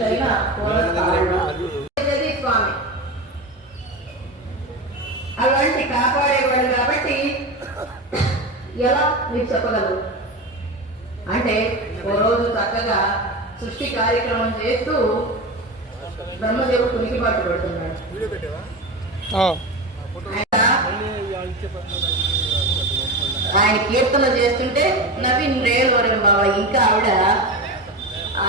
పూజితులైన స్వామి అలాంటి కాపాడేవాడు కాబట్టి ఎలా మీకు చెప్పగలరు అంటే ఓ రోజు చక్కగా సృష్టి కార్యక్రమం చేస్తూ బ్రహ్మదేవుడు కునికిపాటు పెడుతున్నాడు. ఆయన కీర్తన చేస్తుంటే నవీన్ రేలు వరం బాబా ఇంకా ఆవిడ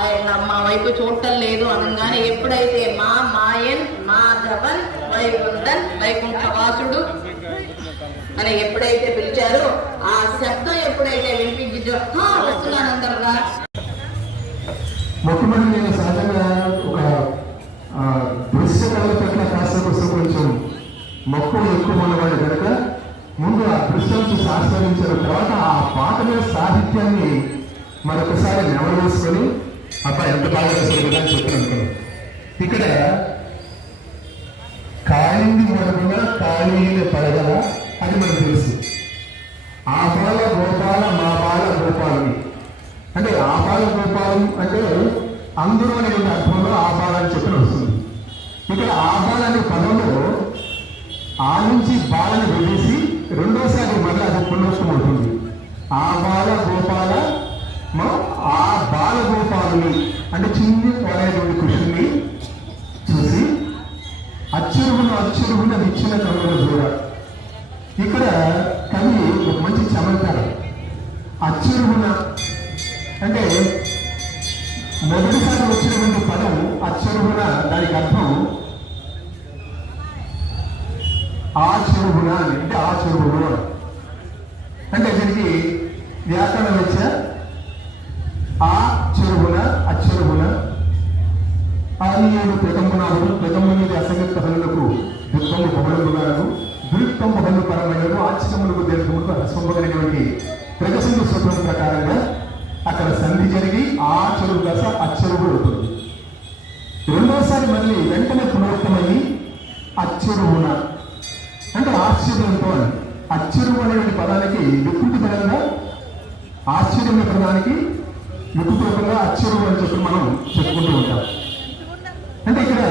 ఆయన మా వైపు చూడటం లేదు అనగానే ఎప్పుడైతే మా మాయన్ మాధవన్ వైకుంఠన్ వైకుంఠవాసుడు అని ఎప్పుడైతే పిలిచారో ఆ శబ్దం ఎప్పుడైతే వినిపించిందో వస్తున్నానందరుగా మొట్టమొదటి నేను సహజంగా ఒక దృశ్య కళల పట్ల కాస్త కోసం కొంచెం మక్కువ ఎక్కువ ఉన్నవాడు కనుక ముందు ఆ దృశ్యం ఆస్వాదించిన తర్వాత ఆ పాట మీద సాహిత్యాన్ని మరొకసారి నెమరు వేసుకొని అబ్బా ఎంత బాగా రాశారు కదా అని చెప్పి అనుకున్నాం. ఇక్కడ కాళింది మరుగున కాళీని పడగల అని మనకు తెలుసు. ఆ బాల గోపాల మా బాల గోపాలని అంటే ఆ బాల గోపాలం అంటే అందరూ అనేటువంటి అర్థంలో ఆ బాల అని చెప్పి వస్తుంది. ఇక్కడ ఆ బాల అనే పదంలో ఆ నుంచి బాలను వదిలేసి రెండోసారి మళ్ళీ అది పునరుత్వం అవుతుంది. ఆ బాల గోపాల ఆ బాల గోపాలని అంటే చిన్ని పోలేటువంటి కృష్ణుని చూసి అచ్చురుగున ఇచ్చిన కవుల చూడ. ఇక్కడ కవి ఒక మంచి చమత్కారం. అచ్చురుగున అంటే మొదటిసారి వచ్చినటువంటి పదం అచ్చురుగున, దానికి అర్థం ఆ చెరువున అని అంటే ఆ చెరువును అంటే దీనికి వ్యాకరణ వచ్చ ఆ చెరువున అచ్చెరువున ఆనియేడు ప్రకంపనాలు ప్రకంపనీది అసంగత కథలకు దుఃఖము బహుళముగాను దురిక్తం బహుళ పరమైనను ఆశ్చర్యములకు దీర్ఘములకు రసంబగలిగినటువంటి ప్రగసింధు సూత్రం ప్రకారంగా అక్కడ సంధి జరిగి ఆ చెరువు దశ అచ్చెరువు అవుతుంది. రెండోసారి మళ్ళీ వెంటనే పునరుక్తమయ్యి అచ్చెరువున అంటే ఆశ్చర్యంతో అని. అచ్చెరువు అనేటువంటి పదానికి వికృతి పరంగా ఆశ్చర్యం పదానికి వికృతి రూపంగా అచ్చెరువు అని చెప్పి మనం చెప్పుకుంటూ ఉంటాం. అంటే ఇక్కడ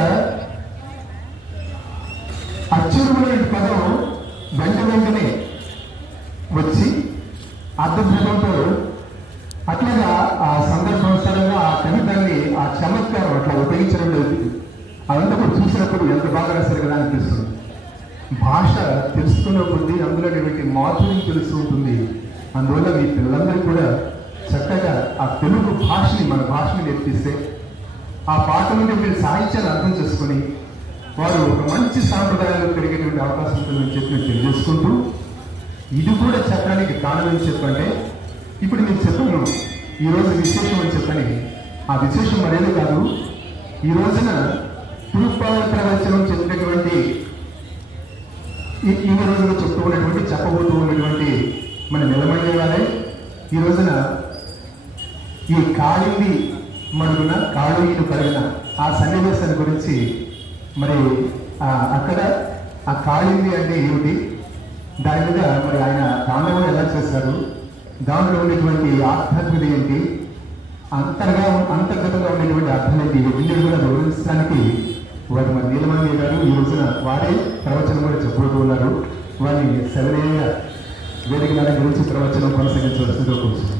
అచ్చెరువు అనేటువంటి పదం వెంటనే వచ్చి అర్థభేదంతో అట్లాగా ఆ సందర్భానుసారంగా ఆ కవితాన్ని ఆ చమత్కారం అట్లా ఉపయోగించడం జరుగుతుంది. అదంతా కూడా చూసినప్పుడు ఎంత బాగా రాశారు కదా అనిపిస్తుంది. భాష తెలుసుకున్న కొద్దీ అందులో మాధుర్యం తెలుస్తూ ఉంటుంది. అందువల్ల మీ పిల్లలందరూ కూడా చక్కగా ఆ తెలుగు భాషని మన భాషని నేర్పిస్తే ఆ పాట నుండి మీరు సాహిత్యాన్ని అర్థం చేసుకొని వారు ఒక మంచి సాంప్రదాయాలు పెరిగేటువంటి అవకాశం ఉంటుందని చెప్పి నేను తెలియజేసుకుంటూ ఇది కూడా చెప్పడానికి కారణం ఏం చెప్పంటే ఇప్పుడు మీరు చెప్పను ఈరోజు విశేషం అని చెప్పని ఆ విశేషం మరేదో కాదు. ఈ రోజున తిరుప్పాల ప్రవచనం చెప్పినటువంటి ఈ రోజున చెప్తూ ఉన్నటువంటి చెప్పబోతూ ఉన్నటువంటి మన నిలమయ్యే వారే ఈ రోజున ఈ కాళింది మడుగున కాళీయుడు కలిగిన ఆ సన్నివేశాన్ని గురించి మరి అక్కడ ఆ కాళింది అంటే ఏమిటి, దాని మీద మరి ఆయన తాండవం ఎలా చేశారు, దానిలో ఉండేటువంటి ఆధ్యాత్మికత ఏంటి, అంతర్గతంగా ఉండేటువంటి అర్థం ఏంటి, వీళ్ళు కూడా వివరించడానికి వారు మన నీలమయ్య గారు ఈ రోజున వారే ప్రవచనం కూడా చెప్పబోతూ ఉన్నారు. వారిని సవినయంగా వేదిక మీద గురించి ప్రవచనం కొనసాగించవలసిందిగా కూర్చున్నాం.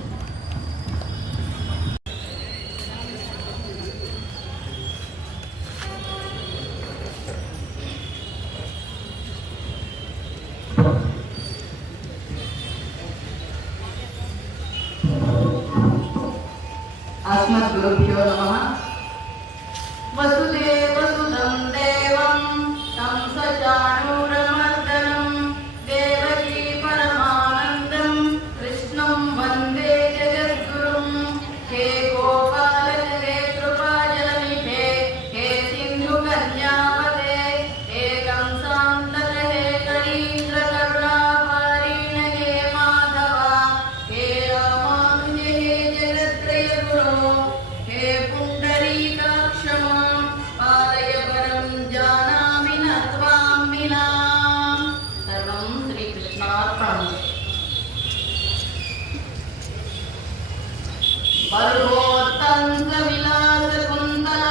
अस्मद्गुरुभ्यो नमः। वसुदेवसुतं देवं तं सचाणूरमर्दनं देवकी परमानन्दं कृष्णं वन्दे जगद्गुरुं। हे गोपाल जले कृपाजलनिधे हे सिन्धुकन्यापते हे कंसान्तक हे कळीन्द्रकरुणापारीण हे माधव हे रामानुज हे जगत्त्रयगुरो हे पुण्डरीकाक्ष मां पालय परं जानामि न त्वां विना। सर्वं श्रीकृष्णार्पणम्। वर्गोत्तंग विलास कुंतल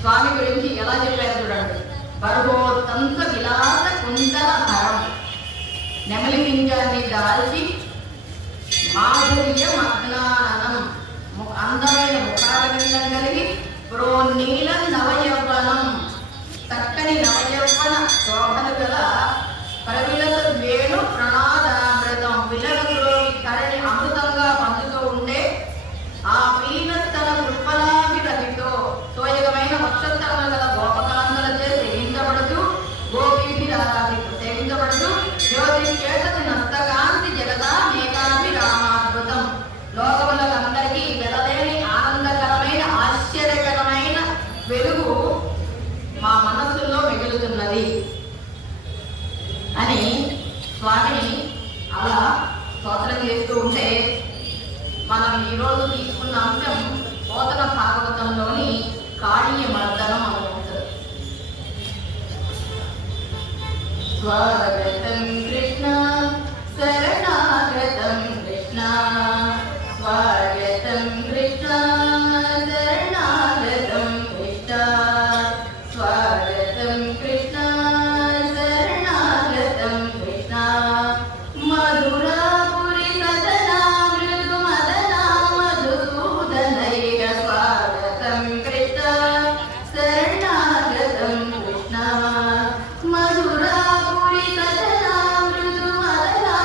స్వామి గురించి ఎలా చెప్పారు చూడండి. బరుగోత్తంత విలాస కుందల హరం, నెమలి పింజాన్ని దాల్చి మాధుర్య మగ్నానం, అందమైన ముఖారంగం కలిగి ప్రోన్నీల నవయవ్వనం, చక్కని నవయవ్వన శోభను గల ప్రవిలత వేణు ప్రణాదామృతం, విలగలోని తరణి అమృతంగా పంచుతూ ఉండే ఆ పీనత్తన కృపలాభిరహితో సోయగమైన వక్షస్థలము గల గోపకాంతలచే సేవించబడుతూ, సేవించబడుతూ జ్యోతి చేతని నస్తకాంతి జగదా మేఘాభిరామాద్భుతం, లోకములందరికీ వెలలేని ఆనందకరమైన ఆశ్చర్యకరమైన వెలుగు మా మనస్సుల్లో మిగులుతున్నది అని స్వామిని అలా స్తోత్రం చేస్తూ ఉంటే, మనం ఈరోజు తీసుకున్న అంశం పోతన భాగవతంలోని కాళీయ మర్దనం అనుకుంటుంది. స్వాగతం కృష్ణ శరణాగతం కృష్ణ, స్వాగతం కృష్ణ శరణాగతం కృష్ణ, స్వాగతం కృష్ణ శరణాగతం కృష్ణ, మధురాపురి సదనా మృదు మదనా మధుసూదనైక, స్వాగతం కృష్ణ శరణాగతం కృష్ణ, మధురాపురి సదనా మృదు మదనా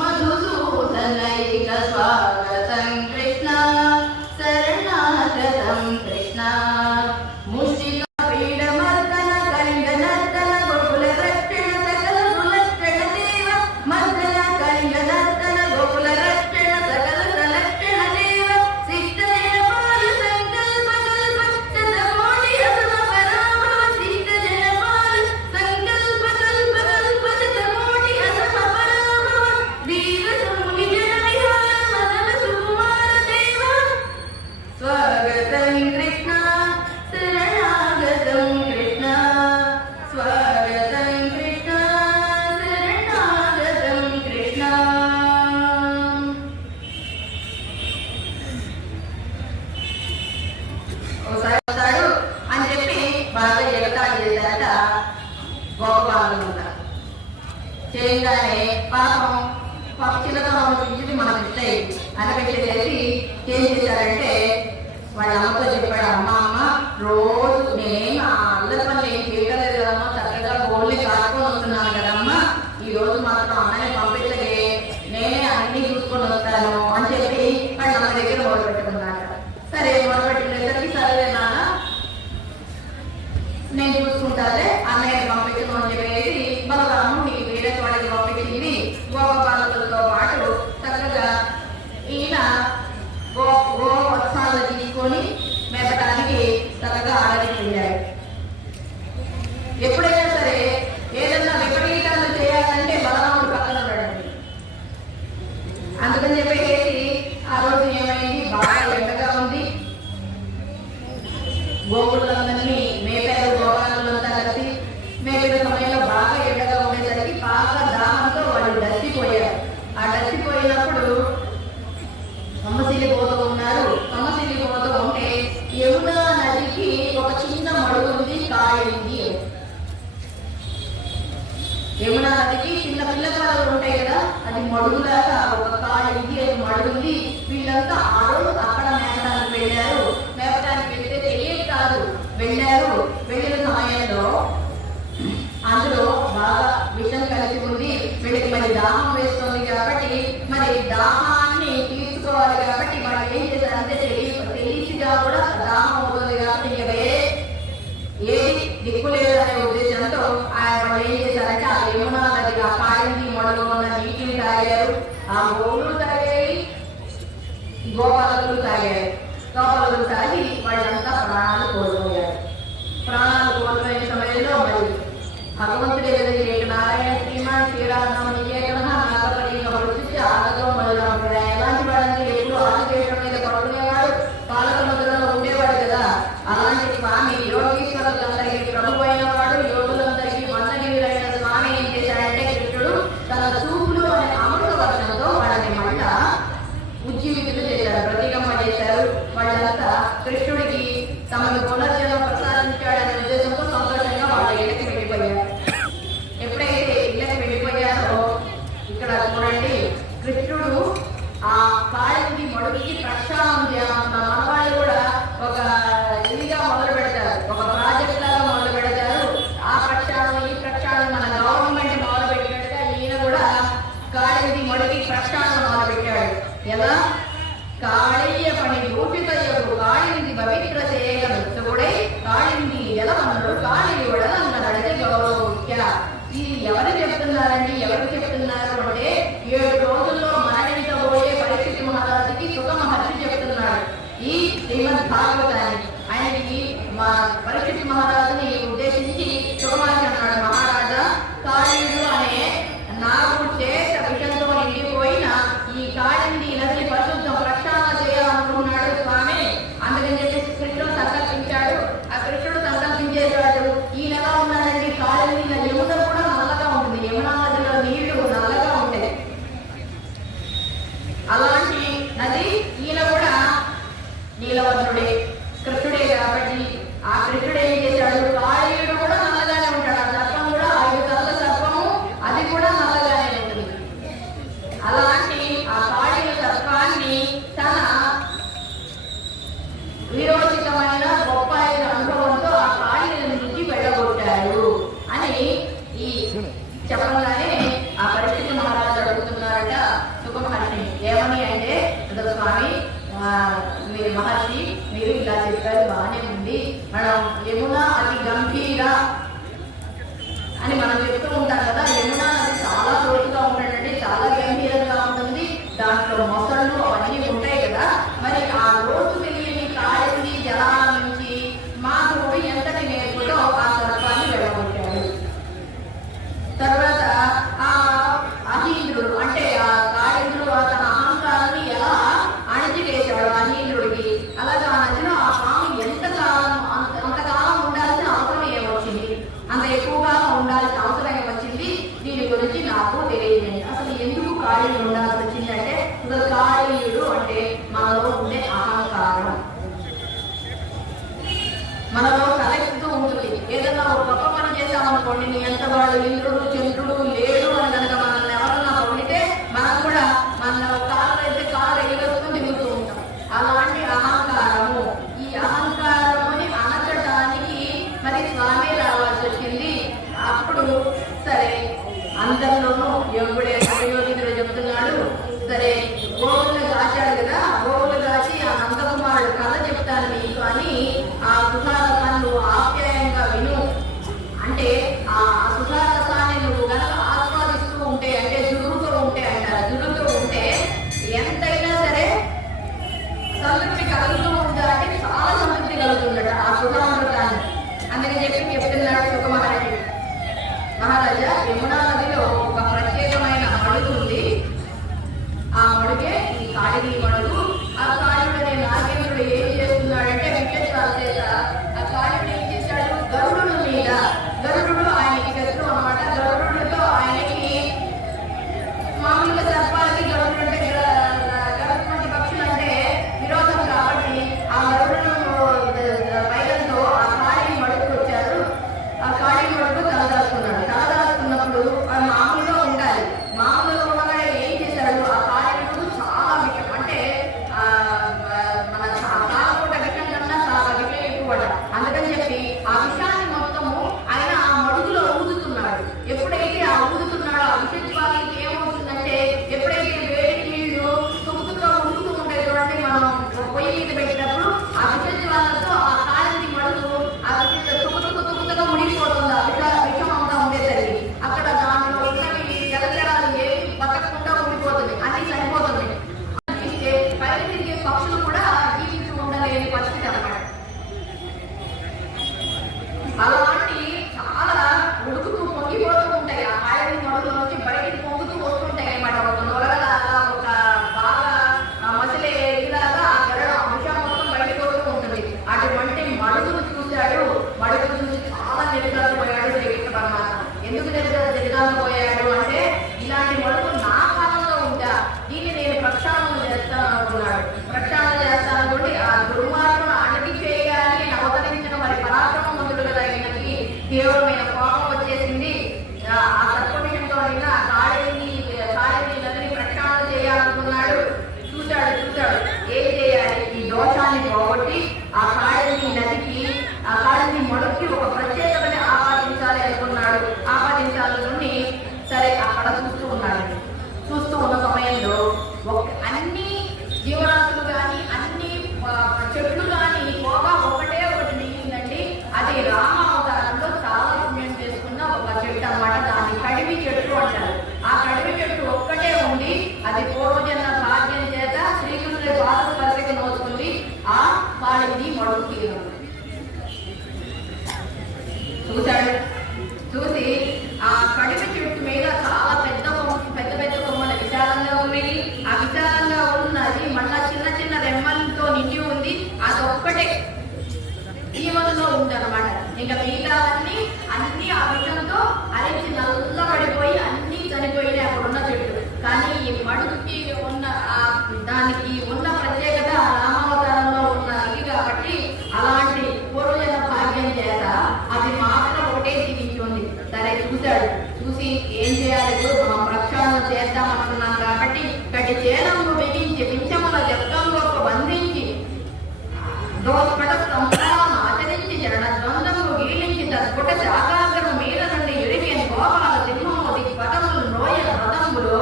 మధుసూదనైక, స్వాగతం కృష్ణ శరణాగతం కృష్ణ, ముష్టిక పీడమర్దన కళింగనర్దన గోకుల రక్షణ సకల సులక్షణ దేవ, మర్దన కళింగనర్దన గోకుల రక్షణ సకల సులక్షణ దేవ, శిష్ట జనపాల సంకల్ప కల్ప శతకోటి అసమ పరాభవ, శిష్ట జనపాల సంకల్ప కల్ప కల్ప శతకోటి అసమ పరాభవ, దీవ సుముని జన విహార మదన సుకుమార దేవ, స్వాగతం కృష్ణ శరణాగతం కృష్ణ, స్వాగతం కృష్ణ శరణాగతం కృష్ణ. ఒకసారి వస్తాడు అని చెప్పి బాగా ఎగతాళి చేశారట గోపాలను. చేయగానే పాపం పక్షులతో పిలిచి మనకు ఇస్తాయి అనపెట్టేసి ఏం చేశారంటే వాళ్ళ అమ్మతో చెప్పాడు, అమ్మ అమ్మ రోజు నేను ఆ అల్లరి పనులు ఏం చేయగలేదు కదమ్మా, చక్కగా గోళ్ళని కాచుకొని వస్తున్నాను కదమ్మా, ఈ రోజు మాత్రం అన్నని పంపించలే, నేనే అన్ని చూసుకొని వస్తాను అని చెప్పి వాళ్ళ అమ్మ దగ్గర మొదలు పెట్టుకున్నాక, సరే మొదలుపెట్టినసరికి సరే నాన్న నేను చూసుకుంటానే అన్నయ్య పంపించను అని చెప్పేసి బలరాము నీకు వేరే వాళ్ళకి పంపించింది గోపాలతో పాటు చక్కగా ఈయన వత్సాలను తీసుకొని మేపటానికి చక్కగా ఆడకి వెళ్ళాడు. ఎప్పుడైనా సరే ఏదన్నా విపరీతాలు చేయాలంటే బలరాముడు పక్కన ఉన్నాడండి. అందుకని చెప్పేసి ఆ రోజు ఏమైంది, బాగా ఎండగా ఉంది, గోవులందరినీ మేపారు, గోపాలంతా కలిసి మేపిన సమయంలో బాగా ఎండగా ఉండేసరికి బాగా దాహంతో వాళ్ళు డస్సిపోయారు. ఆ డస్సిపోయినప్పుడు సొమ్మసిల్లిపోతూ ఉన్నారు. సొమ్మసిల్లిపోతూ ఉంటే యమునా నదికి ఒక చిన్న మడుగు ఉంది, కాయింది. యమునా నదికి చిన్న పిల్లకాయలు ఉంటాయి కదా, అది మడుగులాగా ఒక కాయింది, అది మడుగుంది. వీళ్ళంతా ఆ రోజు అక్కడ మేపడానికి వెళ్ళారు. మేపడానికి వెళ్తే తెలియదు కాదు వెళ్ళారు. వెళ్ళిన సమయంలో అందులో బాగా విషం కలిసి ఉంది. వీళ్ళకి మరి దాహం వేస్తుంది కాబట్టి మరి దాహాన్ని తీర్చుకోవాలి కాబట్టి వాళ్ళు ఏం చేశారంటే తెలిసిగా కూడా దాహం అవుతుంది కాబట్టి ఇక వేరే ఏది దిక్కు లేదు అనే ఉద్దేశంతో వాళ్ళు ఏం చేశారంటే ఆ యమునా నది ఆ కాయింది మొదలు ఉన్న నీటిని తాగారు. ఆ గోవులు తాగాయి, గోపాలకులు తాగారు. గోపాలకులు తాగి వాళ్ళంతా ప్రాణాలు కోల్పోయారు. ప్రాణాలు కోల్పోయిన సమయంలో మరి భగవంతుడే ఏక నారాయణ శ్రీమాన్ శ్రీరామని నాగపడి వృత్తి ఆగతో మొదలవుతాడు. ఎలాంటి వాడంటే ఎప్పుడు ఆదికేశం మీద పడుకునేవాడు, పాలక ముద్రలో ఉండేవాడు కదా. అలాంటి స్వామి యోగీశ్వరులందరికీ ప్రభు అయిన వాడు, యోగులందరికీ వందగిరిరైన స్వామి ఏం చేశాడంటే కృష్ణుడు తన చూపులు అనే అమృత వర్షంతో వాళ్ళని మళ్ళా ఉజ్జీవితులు చేశారు, ప్రతిగమ్మ చేశారు. వాళ్ళంతా కృష్ణుడికి తమకు పునర్జన్మ ప్రసాదించ మా పరీక్షిత్ మహారాజుని ఉద్దేశించి సుఖమహర్షి అన్నాడు, మహారాజా, కాళీయుడు అనే నాకు చేత విషంతో నిండిపోయిన ఈ కాళింది నదిని పరిశుద్ధం ప్రక్షాళన చేయాలనుకున్నాడు స్వామి. అందుకని చెప్పేసి కృష్ణుడు సంకల్పించాడు. ఆ కృష్ణుడు సంకల్పించేవాడు ఈయన ఎలా ఉన్నాడండి, కాళింది నది యమున కూడా నల్లగా ఉంటుంది, యమునా నదిలో నీళ్లు నల్లగా ఉంటాయి. అలాంటి నది ఈయన కూడా నీలవర్ణుడే, కృష్ణుడే కాబట్టి ఆ కృష్ణుడు ఏం చేశాడు, కాళీయుడు కూడా నల్లగానే ఉంటాడు. ఆ సర్పం కూడా 5 తలల సర్పము, అది కూడా నల్లగానే ఉంటుంది. అలాంటి ఆ కాళీయ సర్పాన్ని తన విరోచితమైన గొప్ప అనుభవంతో ఆ కాళీయుల నుంచి వెళ్ళగొట్టాడు అని ఈ చెప్పగానే ఆ పరీక్షిత్ మహారాజు అడుగుతున్నారట సుఖమహర్షిని. ఏమని అంటే, స్వామి మీరు మహర్షి మీరు ఇలా చెప్పారు, బాగానే ఉంది, మనం యమున అతి గంభీర అని మనం చెప్తూ ఉంటాం కదా. యమున నది చాలా లోతుగా ఉంటుందండి, చాలా గంభీరంగా ఉంటుంది, దాంట్లో మొసళ్ళు అవన్నీ ఉంటాయి కదా. మరి ఆ లోతు తెలియని కాళింది జలాల నుంచి మాధవుడు ఎంతటి నేర్పుతో ఆ సర్పాన్ని వెళ్ళగొట్టాడు. తర్వాత ఆ అహీంద్రుడు అంటే ఆ కాళింద్రుడు తన అహంకారాన్ని ఎలా అణిచివేశాడు అహీంద్రుడికి. అలాగే ఆ నదిలో ఆ పాము అంతకాలం ఉండాల్సిన అవసరం ఏమొచ్చింది, అంత ఎక్కువగా ఉండాల్సిన అవసరం ఏమొచ్చింది, దీని గురించి నాకు తెలియజేయండి. అసలు ఎందుకు కాళీయుడు ఉండాల్సి వచ్చిందంటే, అసలు కాళీయుడు అంటే మనలో ఉండే అహంకారం మనలో కలెక్తూ ఉంటుంది. ఏదన్నా ఒక గొప్ప పని చేశామనుకోండి, నీ ఎంత వాడు ఇంద్రుడు చంద్రుడు లేడు అని కనుక మనల్ని ఎవరన్నా పొగిడితే మనం కూడా మన కాలు అయితే కాలు ఎగరేస్తూ దిగుతూ ఉంటాం. అలాంటి అహంకారము, ఈ అహంకారముని అణచడానికి మరి స్వామి రావాల్సి వచ్చింది. అప్పుడు సరే అందరిలోనూ ఎప్పుడే ప్రయోజకుడు చెప్తున్నాడు, సరే గోవులు కాచాడు కదా, గోవులు కాచి ఆ నందకుమారుడు కథ చెప్తాను నీకు అని ఆ సుధారసాన్ని నువ్వు ఆప్యాయంగా విను అంటే, ఆ సుధారసాన్ని నువ్వు కనుక ఆస్వాదిస్తూ ఉంటే అంటే జురుతూ ఉంటే అంటారు, జురుతూ ఉంటే ఎంతైనా సరే సంతృప్తి కలుగుతూ ఉంటా అంటే చాలా సంతృప్తి కలుగుతుందట ఆ సుధామృతాన్ని. అందుకని చెప్తున్నాడు సుఖమహర్షి, మహారాజా యమునా నదిలో ఒక ప్రత్యేకమైన మడుగు ఉంది, ఆ మడుగే ఈ కాళిని మడుగు. ఆ కాళిని అనే నాగేంద్రుడు ఏం చేస్తున్నాడంటే విషయాల చేత ఆ కాళిని ఏం చేశాడు, గరుడు మీద, గరుడు ఆయనకి శత్రువు అన్నమాట, గరుడుతో ఆయనకి మామూలుగా సర్పాలకి గరుడు అంటే గరుడు పక్షులు అంటే విరోధం కాబట్టి ఆ గరుడును వైరంతో ఆ కాళిని మడుగుకు వచ్చారు. ఆ కాళిని మడుగు తలదాచుకున్నాడు. తలదాచుకున్నప్పుడు మామూలుగా ఉండాలి, మామూలుగా ఉండగా ఏం చేశాడు, ఆ కాళిని చాలా విషయం అంటే మన కాలపూట విషయం కన్నా చాలా విషయం ఎక్కువ. అందుకని చెప్పి ఆ విషయాన్ని మొత్తము ఆయన ఆ మడుగులో ఊదుతున్నాడు. ఎప్పుడైతే ఆ ఊదుతున్నాడో ఆ విష జ్వాలకి ఏమవుతుందంటే, ఎప్పుడైతే వేడి నీళ్లు తుగుతుగా ఉడుకుతూ ఉంటాయి చూడండి, మనం పొయ్యి మీద పెట్టినప్పుడు ఆ విష జ్వాలతో ఆ కాళిని మడుగు ఆ తుగుతుగా మునిగిపోతుంది. ఆ విషం అంతా ఉండేసరికి అక్కడ దానిలో ఉన్నవి జలచరాలు ఏమి బతకకుండా ఉండిపోతుంది, అన్ని చనిపోతుంది. అనిపిస్తే పైకి తిరిగే పక్షులు కూడా జీవించి ఉండలేని పరిస్థితి అన్నమాట. అలాంటి చాలా ఉడుకుతూ పొంగిపోతూ ఉంటాయి, ఆ కాళిని మడుగులో నుంచి బయటికి పొంగుతూ వస్తుంటాయి అన్నమాట. ఒక నొరగలాగా ఒక బాగా మసలే ఇలాగా ఆ గరడ విషయం మొత్తం బయటకు వస్తూ ఉంటుంది. అటువంటి మడుగును చూశాడు. మడుగు చూసి చాలా నిర్గాలిపోయాడు శ్రీకృష్ణ పరమాత్మ. ఎందుకు నిర్గాలిపోయాడు అంటే, ఇలాంటి మడుగు నా కాలంలో ఉంటా, దీన్ని నేను ప్రక్షాళన చేస్తాను అనుకున్నాడు. ప్రక్షాళన చేస్తాననుకోండి, ఆ దుర్మార్గును అణిగి చేయాలి అవతరించిన మరి పరాక్రమవంతుడు కదా ఈయనకి తీవ్రమైన కోపం వచ్చేసింది. ఆ సర్పవిషంతో ఆ కాళిని నదిని ప్రక్షాళన చేయాలనుకున్నాడు. చూశాడు ఏం చేయాలి, ఈ దోషాన్ని పోగొట్టి ఆ కాళిని నదికి ఆ కాళిని మడుగుకి ఒక ప్రత్యేకమైన ఆపాదించాలి అనుకున్నాడు. ఆపాదించాలని సరే అక్కడ చూస్తూ ఉన్నాడు. చూస్తూ ఉన్న సమయంలో అన్ని జీవరాశులు కానీ అన్ని చెట్లు కానీ పోగా ఒకటే ఒకటి మిగిలిందండి. అది రామ అవతారంలో చాలా పుణ్యం చేసుకున్న ఒక చెట్టు అన్నమాట. దాన్ని కడివి చెట్టు అంటారు. ఆ కడివి చెట్టు ఒక్కటే ఉంది. అది పూర్వజన్మ భాగ్యం చేత శ్రీకృష్ణుడి పాద పత్రిక నోచుకుంది. ఆ కాళిని మడుగు తీరు చూశాడు. చూసి ఏం చేయాలి, మనం ప్రక్షాళన చేద్దాం అనుకున్నాం కాబట్టి గట్టి చేనము బిగించి పింఛముల జప్తంలో బంధించి దోస్పట సంప్రదాయం ఆచరించి చరణ ద్వంద్వము గీలించి తత్పుట శాకాగ్రము మీద నుండి ఎరికేని గోపాల సింహము దిక్పటములు నోయ రథములో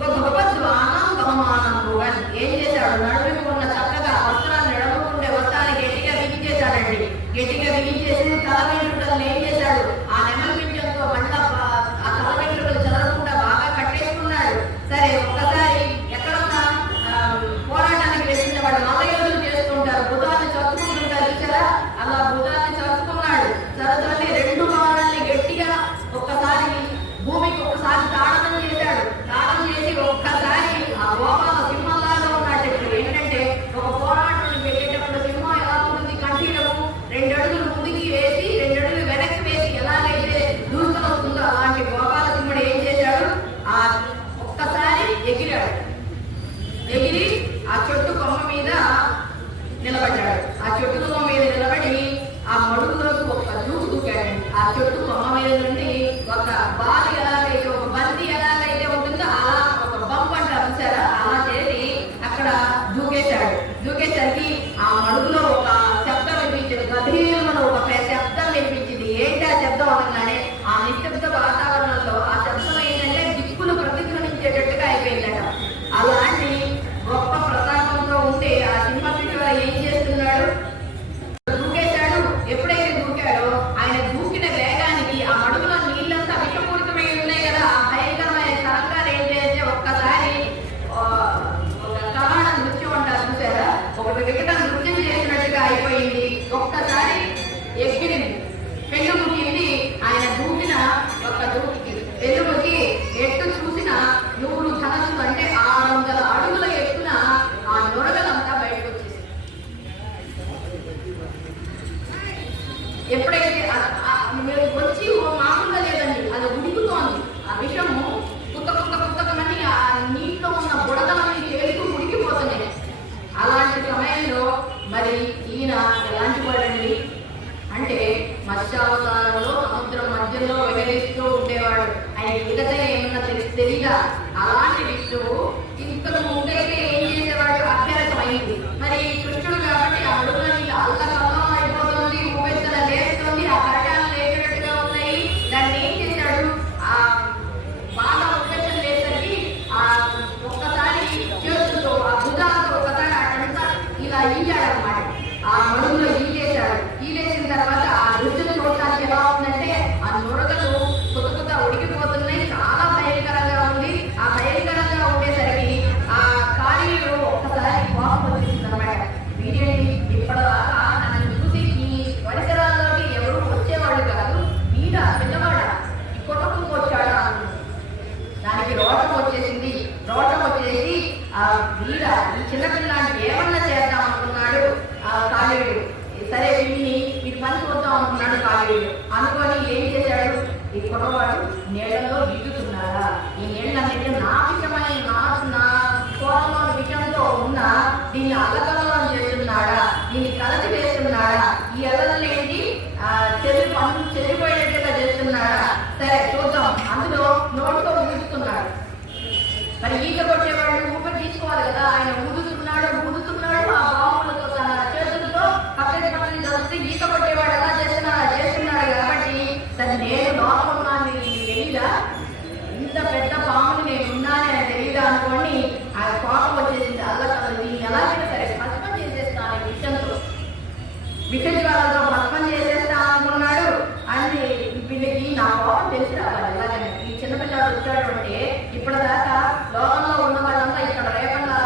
భగవద్వానం బహుమానముగా ఏం చేశాడు, నడుము ఉన్న చక్కగా వస్త్రాన్ని నడుముకుండే వస్త్రాన్ని గట్టిగా బిగించేశాడండి. గట్టిగా బిగించేసి తల వెంట్రుకలను ఏం చేశాడు, ఆ నెమలి పింఛంతో మళ్ళా ఆ తల వెంట్రుకలు చదవకుండా బాగా కట్టేసుకున్నాడు. సరే ఒక్కసారి ఎక్కడన్నా పోరాటానికి వెళ్ళిన వాడు మల్లయోధులు చేసుకుంటారు, భుజాన్ని చదువుకుంటుంటారు చూసారా, అలా భుజాన్ని చదువుకున్నాడు. చదువుని రెండు భాగాన్ని గట్టిగా ఒక్కసారి భూమికి ఒక్కసారి తాడనం చేశాడు. తాడనం చేసి ఒక్కసారి ఆ గోపాల సింహంలాగా ఉన్నాడు. ఇప్పుడు ఏంటంటే ఒక పోరాటం పెట్టేటప్పుడు సింహం ఎలా ఉంటుంది, కంఠీరము 2 అడుగులు ముందుకి వేసి 2 అడుగులు వెనక్కి వేసి ఎలాగైతే దూసుకొని వస్తుందో అలాంటి గోపాల సింహుడు ఏం చేశాడు, ఆ ఒక్కసారి ఎగిరాడు. ఎగిరి ఆ చెట్టు కొమ్మ మీద నిలబడ్డాడు. ఆ చెట్టు కొమ్మ మీద నిలబడి ఆ మడుగులోకి ఒక దూకు దూకాడండి. ఆ చెట్టు కొమ్మ మీద నుండి ఒక బాల్ ఎలాగైతే ఒక బంతి ఎలాగైతే ఉంటుందో అలా ఒక బంప్ అంటారు చూసారా, అలా చేసి అక్కడ దూకేశాడు. దూకేసరికి ఆ మడుగులో ఒక శబ్దం వినిపించింది, గభీరమైన ఒక శబ్దం వినిపించింది. ఏంటి ఆ శబ్దం అనగానే ఆ నిశ్శబ్ద వాతావరణంలో ఆ శబ్దం ఏంటంటే దిక్కులు ప్రతిధ్వనించేటట్టుగా అయిపోయిందట. అలాంటి గొప్ప ప్రతాపంతో ఉంటే ఆ సింహపిటి ఏం చేస్తున్నాడు, దూకేశాడు. ఎప్పుడైతే దూకాడో ఆయన దూకిన వేగానికి ఆ మడుగులో నీళ్ళంతా విషపూరితమై ఉన్నాయి కదా, ఆ భయంకరమైన తరంగాలు ఏంటి అంటే ఒక్కసారి ఒక కవాణ నృత్యం అంటారు చూసారా, ఒకటి వికట నృత్యం చేసినట్టుగా అయిపోయింది. ఒక్కసారి ఎగిరింది, పెళ్ళుముకింది. ఆయన దూకిన ఒక దూకికి పెళ్ళుముకి ఎట్టు చూసిన 100 ధనస్సు అంటే 600 అడుగుల ఎత్తున ఆ నొరగలంతా బయటకు వచ్చేసింది. ఎప్పుడైతే మీరు వచ్చి మామూలుగా లేదండి, అది ఉడుకుతోంది. ఆ విషము పుత్తకమని ఆ నీటిలో ఉన్న బుడగలన్నీ తేలుతూ ఉడికిపోతున్నాయి. అలాంటి సమయంలో మరి ఈయన ఎలాంటి వాడండి అంటే మత్స్యావతారంలో సముద్రం మధ్యలో విహరిస్తూ ఉండేవాడు. ఆయన ఈగత ఏమన్నా తెలియదా, అలాంటి విష్ణువు ఇంతకు ముందైతే ఏం చేసేవాడు, అభ్యర్థమైంది. మరి కృష్ణుడు కాబట్టి ఆ అడుగుల నీళ్ళు అల్లకల్లం అయిపోతుంది, ఊపెత్తల లేస్తుంది, ఆ కరటాలు లేచినట్టుగా ఉన్నాయి. దాన్ని ఏం చేశాడు, ఆ బాగా ఉపెత్తలు లేసరికి ఆ ఒక్కసారి చేతులతో ఆ భుజాలతో ఒక్కసారి అటంతా ఇలా ఈయాడనమాట. ఆ మడుగులో ఈలేశాడు. ఈలేసిన తర్వాత ఆ దృష్టిని చూడటానికి ఎలా ఉందంటే ఆ నొరగలు కొత్త ఉడికిపోతున్నాయి, చాలా భయంకరంగా ఉంది. ఆ భయంకరంగా ఉండేసరికి ఆ ఖాళీలో ఒక్కసారి కోపం వచ్చేసింది అనమాట. వీడేంటి ఇప్పటిదాకా నన్ను చూసి ఈ పరిసరాల్లోకి ఎవరు వచ్చేవాళ్ళు కాదు, వీడ పిల్లవాడ ఈ కుటుంబం వచ్చాడా అనుకుంది. దానికి రోషం వచ్చేసింది. రోషం వచ్చేసి ఆ వీడ ఈ చిన్నపిల్లాన్ని ఏమన్నా చేద్దాం అనుకున్నాడు ఆ కాళీయుడు. సరే వీడి పని చూద్దాం అనుకున్నాడు కాళీయుడు. అనుకొని ఏం చేశాడు, ఈ కుర్రవాడు నీళ్లలో ఈదుతున్నాడా, ఈ నీళ్ళన్నింటి నా విషయమని నా కోరంలో విషయంతో ఉన్న దీన్ని అల్లకల్లం చేస్తున్నాడా, దీన్ని కలసి వేస్తున్నాడా, ఈ అల్లలు ఏంటి చెల్లిపోయేట్టుగా చేస్తున్నాడా, సరే చూద్దాం. అందులో నోటితో ఊదుతున్నాడు. మరి ఈత కొట్టేవాడు ఊపిరి తీసుకోవాలి కదా, ఆయన ఊదుతున్నాడు. ఆ బాంబులతో తన చేతులతో పక్కన చదివితే ఈత కొట్టేవాడు ఎలా చేస్తున్నాడు కాబట్టి దాన్ని నేను లోపల ఉన్నాను తెలియదా, ఇంత పెద్ద పాముని నేను ఉన్నానని తెలియదా అనుకోని ఆయన కోపం వచ్చేసింది. అల్లకల్లా దీన్ని ఎలాగైనా సరే భస్మం చేసేస్తాను ఈ విషయంతో, విషజ్వాలతో భస్మం చేసేస్తా అనుకున్నాడు. అని వీళ్ళకి నా కోపం తెలిసి రావాలి ఎలాగని. ఈ చిన్నపిల్లాడు వచ్చాడు అంటే ఇప్పటిదాకా లోకంలో ఉన్న వాళ్ళంతా ఇక్కడ రేపల్లా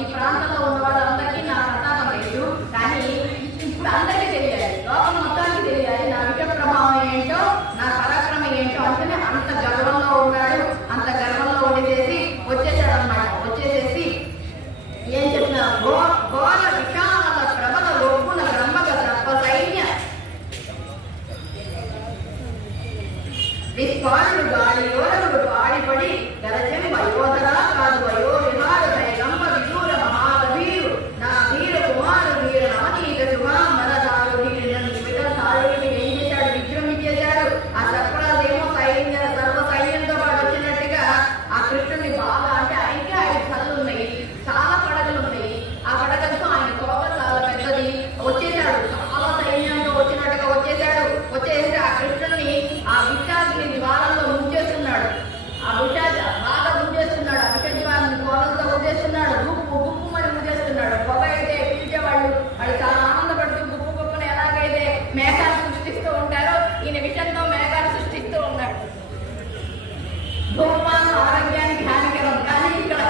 ఈ ప్రాంతంలో ఉన్న వాళ్ళందరికీ నా ప్రతాపం లేదు, కానీ ఇప్పుడు అందరికీ తెలియాలి, లోకం మొత్తానికి తెలియాలి నా విష ప్రభావం ఏంటో, నా పరాక్రమం ఏంటో అంటే అంత గర్వంలో ఉన్నాడు. అంత గర్వంలో ఉండేసేసి వచ్చేసాడు అనమాట. వచ్చేసేసి ఏం చెప్పిన ఘోర విశాల ప్రబల రొప్పున బ్రహ్మగ సర్ప సైన్య విస్ఫారుడు గాడి యోధుడు పాడిపడి గరజని వయోధరా కాదు వయో విహార దయగంబ విదూర మహాగభీరు నా వీర కుమారు వీర నవనీత శుభా మరదారు సారుడిని ఏం చేశాడు, విజృంభించేశాడు. ఆ సర్పరాజేమో సైన్య మేఘాలు సృష్టిస్తూ ఉంటారు. ఈయన విషంతో మేఘాలు సృష్టిస్తూ ఉన్నాడు. ధూమపానం ఆరోగ్యానికి హానికరం, కానీ ఇక్కడ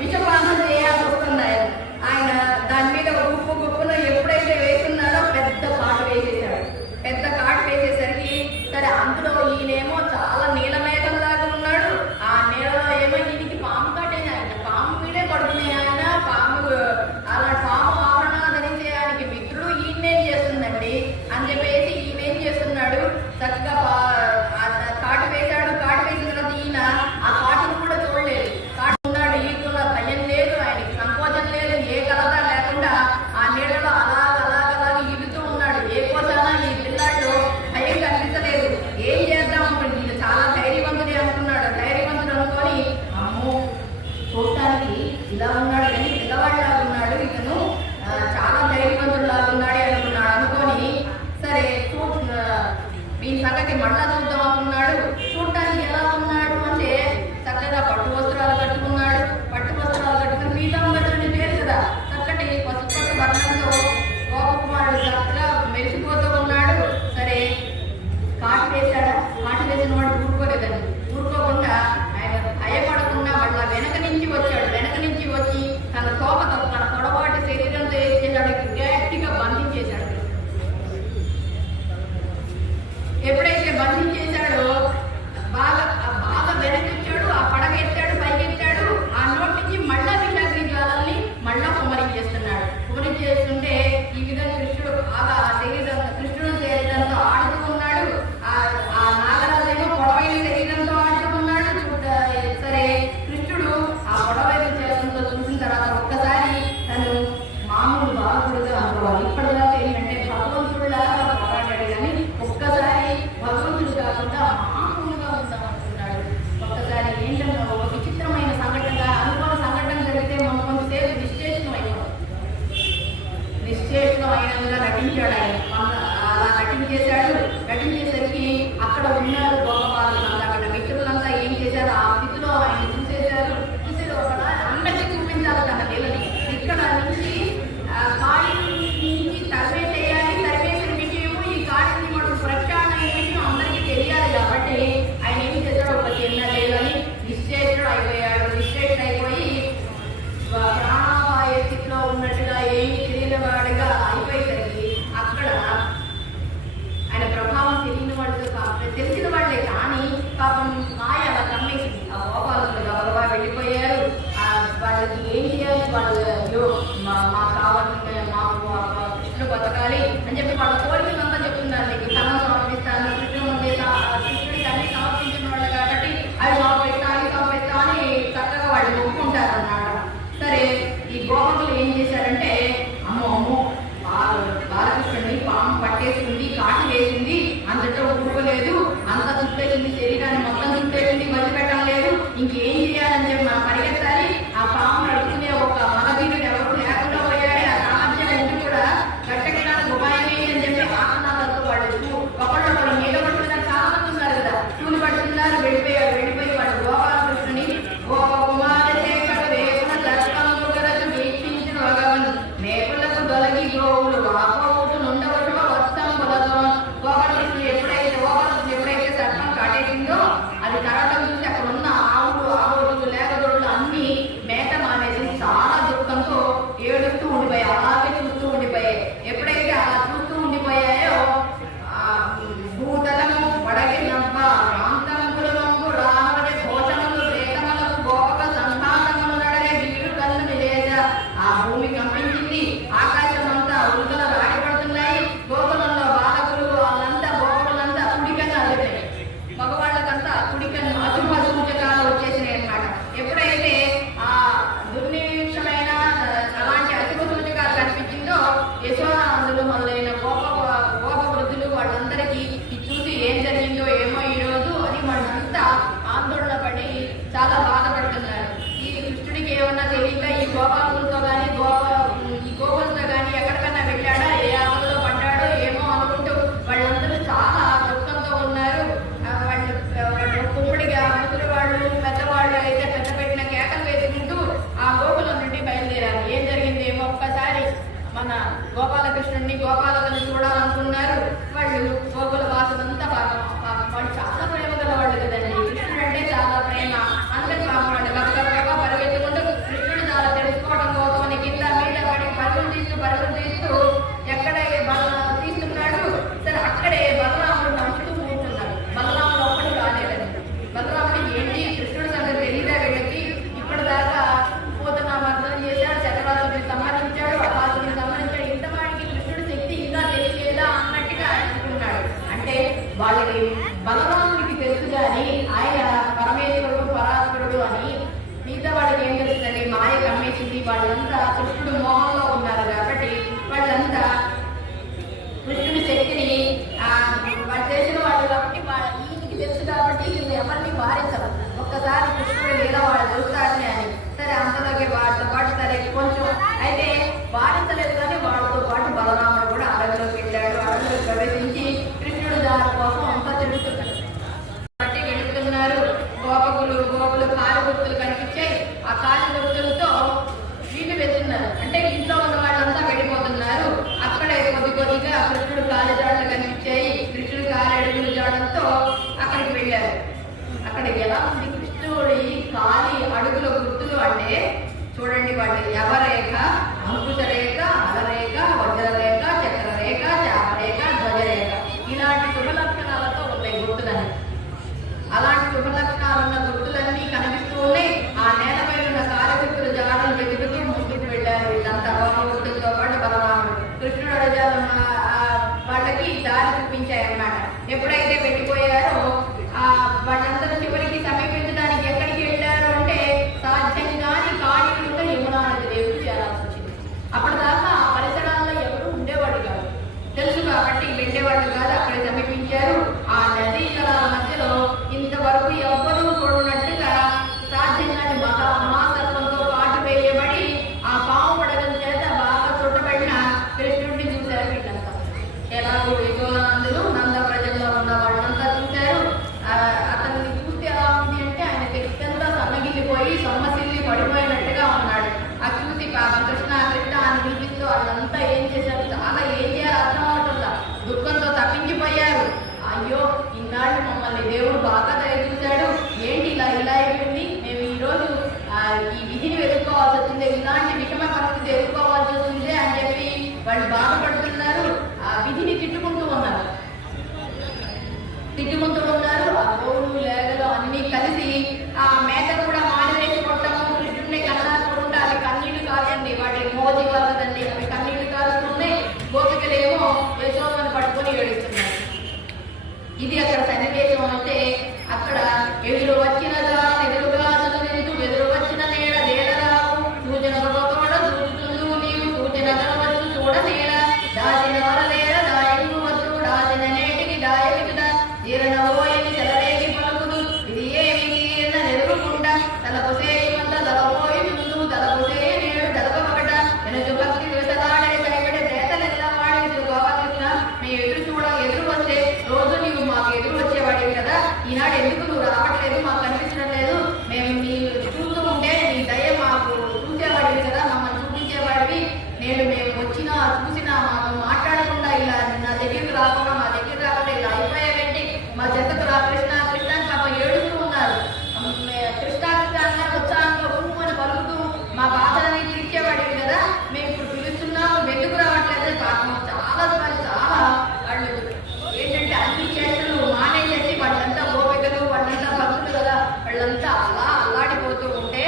విషపానం చేయాల్సి వస్తుంది. ఆయన దాని మీద ఉప్పు గుప్పును ఎప్పుడైతే వేస్తున్నాడో పెద్ద కాటు వేసేసాడు. పెద్ద కాటు వేసేసరికి సరే అందులో ఈయనేమో చాలా నీలమేఘంలాగా ఉన్నాడు. ఆ నీళ్ళలో ఏమో ఈయనకి పాము కట్టేది. ఆయన పాము మీదే పడుతున్నాయి. ఆయన పాము అలా పాము ఆవరణాలు ధరించే ఆయనకి మిత్రుడు ఈయనేం చేస్తుందండి అని చెప్పేసి ఈయనేం చేస్తున్నాడు, చక్కగా కాటు వేశాడు. కాటు వేసిన తర్వాత ఈయన ఆ కాటును కూడా చూడలేదు. కాటు ఉన్నాడు, ఈదులో భయం లేదు, ఆయనకి సంకోచం లేదు, ఏ కలత లేకుండా ఆ నీళ్ళలో అలాగ ఈదుతూ ఉన్నాడు. ఏ కోసాన ఈ పిల్లాడు భయం కనిపించలేదు. ఏం చేద్దాం అనుకుంటే ఈయన చాలా ధైర్యవంతుడే అనుకున్నాడు. ధైర్యవంతుడు అనుకొని అమ్మో చూడటానికి ఇలా ఉన్నాడు కానీ పిల్లవాడిలాగా ఉన్నాడు, ఇతను చాలా ధైర్యవంతుడిలాగా ఉన్నాడే అనుకున్నాడు. అనుకొని సరే వీని సంగతి మళ్ళా చూద్దాం అనుకున్నాడు. చూడటానికి ఎలా ఉన్నాడు అంటే చక్కగా పట్టు వస్త్రాలు కట్టుకున్నాడు. పట్టు వస్త్రాలు కట్టుకుని పీతాంబరుని పేరు కదా, చక్కటి పసుపట్టు వర్ణంతో గోపకుమారుడు చక్కగా మెరిసిపోతూ ఉన్నాడు. సరే కాటు వేశాడా? కాటు వేసిన వాడు ఊరుకోలేదండి. ఊరుకోకుండా ఆయన భయపడకుండా మళ్ళా వెనక నుంచి వచ్చాడు. వెనక నుంచి వచ్చి తన తోకతో తన పొడవాటి శరీరంతో వేసేసాడు, గట్టిగా బంధించేశాడు. ఎప్పుడైతే బంధించేశాడో బాగా వెనకొచ్చాడు. ఆ పడగ ఎత్తాడు, పైకి ఎత్తాడు. ఆ నోటి నుంచి మళ్ళా విషాగ్ని జ్వాలల్ని మళ్ళా కుమరించేస్తున్నాడు. కుమరించేస్తుంటే ఈ విధంగా కృష్ణుడు బాగా కృష్ణుడు శరీరంతో ఆడుతూ ఉన్నాడు. ఆ నాగరాజేమో పొడవైన శరీరంతో ఆడుతూ ఉన్నాడు. సరే కృష్ణుడు ఆ పొడవైన శరీరంతో చూసిన తర్వాత ఒక్కసారి తను మామూలు బాలకుడుగా అనుకోవాలి. ఇప్పటిదాకా ఏంటంటే భగవంతుడిలాగా పోరాడాడు, కానీ ఒక్కసారి భగవంతుడు కాకుండా మామూలుగా ఉందాం అనుకున్నాడు. ఒక్కసారి ఏంటంటే ఒక విచిత్రమైన సంఘటన, అనుకోని సంఘటన జరిగితే మనం కొంతసేపు నిశ్చేషం అయినంగా నటించాడు. ఆయన అలా నటించేశాడు. నటించేసరికి అక్కడ ఉన్నారు గోపబాలులంతా, అక్కడ మిత్రులంతా ఏం చేశారు, ఆ స్థితిలో ఆయన చూసేశారు. చూసే లోపల అందరికీ చూపించాలి తన పిల్లని. ఇక్కడ నుంచి కాళీ నుంచి తరిమేసేయాలి. తరిమేసిన విషయము ఈ కాళీ మటు ప్రక్షాళన విషయం అందరికీ తెలియాలి. కాబట్టి ఆయన ఏం చేశాడు, ఒక చిన్న లేదని నిశ్చేష్టుడు అయిపోయాడు. నిశ్చేష్టుడు అయిపోయి ప్రాణాపాయ స్థితిలో ఉన్నట్టుగా ఏమి తెలియని వాడిగా అయిపోయేసరికి అక్కడ ఆయన ప్రభావం తెలిసిన వాడితో తెలిసిన వాళ్ళే వాళ్ళకి బలరాముడికి తెలుసు కానీ ఆయన పరమేశ్వరుడు పరాత్పరుడు అని. మిగతా వాళ్ళకి ఏం తెలుస్తుందండి, మాయ కమ్మేసింది. వాళ్ళంతా కృష్ణుడు మోహంలో ఉన్నారు కాబట్టి వాళ్ళంతా కృష్ణుడి శక్తిని వాళ్ళు చేసిన వాళ్ళు కాబట్టి ఈయనకి తెలుసు కాబట్టి వీళ్ళు ఎవరిని వారించరు. ఒక్కసారి కృష్ణుడు లేదా వాళ్ళు చూస్తాడని అని. సరే అంతలోకి వాళ్ళతో పాటు సరే కొంచెం అయితే వారించలేదు కానీ వాళ్ళతో పాటు బలరాముడు కూడా అడవిలోకి వెళ్ళాడు. అడవిలోకి ప్రవేశించి కృష్ణుడు దాని కోసం అంతా తిరుగుతున్నాడు. కాబట్టి వెళుతున్నారు. గోపులు కాలు గుర్తులు కనిపించాయి. ఆ కాలు గుర్తులతో వీళ్ళు వెళ్తున్నారు. అంటే ఇంట్లో ఉన్న వాళ్ళంతా వెళ్ళిపోతున్నారు. అక్కడే కొద్దిగా కృష్ణుడు కాలి జాడలు కనిపించాయి. కృష్ణుడు కాలి అడుగులు జాడలతో అక్కడికి వెళ్ళారు. అక్కడ ఎలా ఉంది కృష్ణుడి కాలి అడుగుల గుర్తులు అంటే చూడండి, వాటి యవరేఖ, అంకుశరేఖ, అలరేఖ, వజ్రరేఖ, చక్రరేఖ, చాపరేఖ, ధ్వజరేఖ ఇలాంటి శుభ లక్షణాలతో ఉన్నాయి గుర్తులని. అలాంటి శుభ లక్షణాలు ఉన్న గుర్తులన్నీ కనిపిస్తూ ఉన్నాయి. ఆ నేలపై ఉన్న కాలగుర్తుల జాడలు వెతుకుతూ ముందుకు వెళ్ళారు వీళ్ళంతా. గుర్తులతో పాటు బలరాముడు కృష్ణుడు అడజాలు వాళ్ళకి దారి చూపించాయన్నమాట. ఎప్పుడైతే వెళ్ళిపోయారో వాళ్ళందరూ చివరికి సమీపించడానికి ఎక్కడికి వెళ్ళారు అంటే సాధ్యం కాని కాళీయుడుగా యమునా నది దేవుడు చేరాల్సి వచ్చింది. అప్పటిదాకా ఆ పరిసరాల్లో ఎవరు ఉండేవాడు కాదు, తెలుసు కాబట్టి వెళ్ళేవాళ్ళు కాదు. అక్కడ సమీపించారు. ఆ నదీ జలాల మధ్యలో ఇంతవరకు ఎవ్వరూ చూడనట్టుగా సాధ్యం కాని మహాసర్పంతో పాటు వేయబడి ఆ పాము పడగల చేత బాగా చుట్టబడిన కృష్ణుడిని చూశారు వీళ్ళంతా. ఎలాగో యశోదానందులు నంద ప్రజల్లో ఉన్న వాళ్ళంతా చూశారు. అతన్ని చూస్తే ఎలా ఉంది అంటే ఆయన వ్యక్తంగా సన్నగిల్లిపోయి సొమ్మసిల్లి పడిపోయినట్టుగా ఉన్నాడు. అది చూసి కృష్ణ కృష్ణ అని పిలిపిస్తూ వాళ్ళంతా ఏం చేశారు, చాలా ఏం చేయాలో అర్థం అవుతుందా, దుఃఖంతో తప్పించిపోయారు. అయ్యో ఇన్నాళ్ళు మమ్మల్ని దేవుడు బాగా దయ చూశాడు, ఏంటి ఇలా అయిపోయింది, మేము ఈరోజు ఈ విధిని ఎదుర్కోవాల్సి వచ్చింది, ఇలాంటి విషమ పరిస్థితి ఎదుర్కోవాల్సి వస్తుంది అని చెప్పి వాళ్ళు బాధపడుతున్నారు. ఆ విధిని తిట్టుకుంటూ ఉన్నారు. ఆ గోవులు లేగలు అన్ని కలిసి ఆ మేత కూడా మాడివేసి కొట్టము, కృష్ణుడిని కన్నాకుండా అవి కన్నీళ్లు కాదండి, వాటి మోజీ కాదండి, అవి కన్నీళ్లు కారుతున్నాయి. గోపికలేమో యశోదను పట్టుకొని ఏడుస్తున్నారు. ఇది అక్కడ సన్నివేశం. అంటే అక్కడ ఎదురు వచ్చినదా ఎదురుగా చదువు ఎదురు వచ్చిన నేడ నేడరావు సూచన తోడ చూచుతుందు నీవు సూచన కలవచ్చు చూడ నేల దాచిన వరలేర దాయకు వద్దు దాచిన నేటికి దాయకుదా జీరణవోయని చెలరేగి పలుకుదు ఇది ఏమి నెరుగుకుండా తలపుసేయమంత తలపోయి ముందు తలపుసేయ నేడు తలపమగట వెనుక భక్తి విసలాడే భయపడే దేతలెల్లా వాడి గోపాకృష్ణ మేము ఎదురు వస్తే రోజు నీవు మాకు ఎదురు వచ్చేవాడివి కదా, ఈనాడు ఎందుకు నువ్వు రావట్లేదు, మాకు కనిపించడం లేదు, మేము నీ చూస్తూ ఉంటే నీ దయ మాకు చూసేవాడివి కదా, మమ్మల్ని చూపించేవాడివి, నేను మేము వచ్చినా చూసినా మాకు మాట్లాడకుండా ఇలా నా దగ్గరికి రాకుండా మా దగ్గర రాకుండా ఇలా అయిపోయావేంటి, మా జగత్తు రా కృష్ణ కృష్ణ అని పాప ఏడుస్తూ ఉన్నారు. కృష్ణ కృష్ణ అన్నారు ఉత్సాహంగా అని పలుకుతూ మా బాధలని తీర్చేవాడివి కదా, మేము ఇప్పుడు పిలుస్తున్నాము ఎందుకు రావట్లేదు. పాపం చాలా వాళ్ళు ఏంటంటే అన్ని చేతులు మానేసేసి వాళ్ళంతా గోపికలు వాళ్ళంతా భక్తులు కదా, వాళ్ళంతా అలా అల్లాడిపోతూ ఉంటే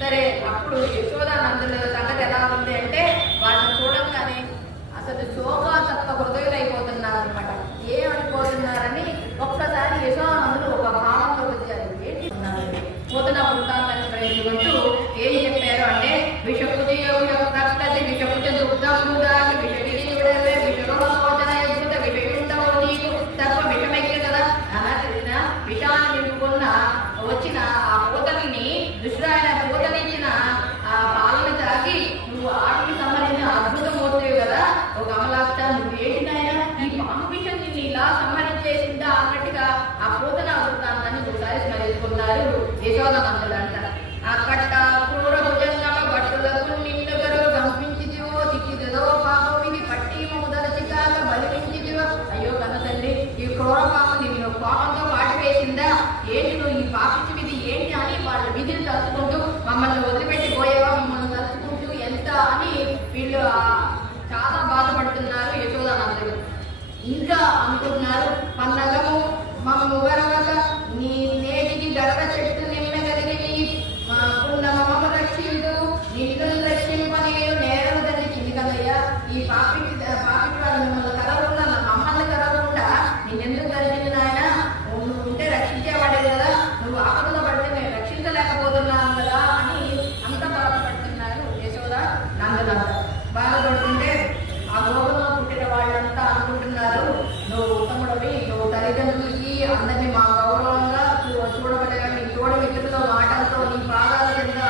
సరే అప్పుడు యశోదానందుల సంగతి ఎలా ఉంది అంటే వాళ్ళని చూడంగానే అసలు శోకాసత్వ హృదయులైపోతున్నారు అనమాట. ఏమనుకోతున్నారని ఒక్కసారి యశోదానందులు ఒక భావంలో వచ్చారు. ఏంటి పోతున్న వృత్తాంతాన్ని ప్రయోజనంటూ ఏం చెప్పారు అంటే విషపుజి విషప్రక్షతి విషపుజ దుగ్ధముదాకి విషవిధినుడవే విషరోచన ఎదుట విషయుండవు నీకు తప్ప విషమైక్య కదా కృష్ణ విషాన్ని నింపుకున్న వచ్చిన ఆ పూతల్ని దుష్టురాయన పూతనిచ్చిన ఆ పాలను తాగి నువ్వు ఆటకి సంబంధించిన అద్భుతమూర్తివి కదా, ఒక అమలాక్ష నువ్వు ఏంటినాయన ఈ పాము విషయం నిన్ను ఇలా సంహరించేసిందా అన్నట్టుగా ఆ పూతన వృత్తాంతాన్ని ఒకసారి స్మరించుకున్నారు యశోదానందులు అంటారు. ఆ కట్ట క్రూర భుజంగమ భట్టులకు నిండుగరు గంపించిదివో తిక్కిదిదో పాపం ఇది పట్టి ముదలచికాక బలిపించిదివో. అయ్యో కన్న తండ్రి ఈ క్రూర పాపం నిన్ను కోపంతో పాటి వేసిందా, ఏంటి నువ్వు ఈ పాపించి విధి ఏంటి అని వాళ్ళ విధిని తలుచుకుంటూ మమ్మల్ని వదిలిపెట్టి పోయేవా, మమ్మల్ని తలుచుకుంటూ ఎంత అని వీళ్ళు చాలా బాధపడుతున్నారు యశోదానందులు. ఇంకా అనుకుంటున్నారు పండగము మమ్ము గరవక నీ నేటికి గడవ చెట్టు నిమ్మగలిగి నీ పుణ్యమమ రక్షించు నిన్ను రక్షింపనేరు నేరం తండ్రి కదయ్యా. ఈ పాపికి వాళ్ళు మిమ్మల్ని కలవకుండా మమ్మల్ని కలవకుండా నేనెందుకు కలిగింది నాయన, తల్లిదండ్రులకి అందరినీ మా గౌరవంగా చూడబడగా నీ తోడ మిత్రులతో మాటలతో నీ పాదాల కింద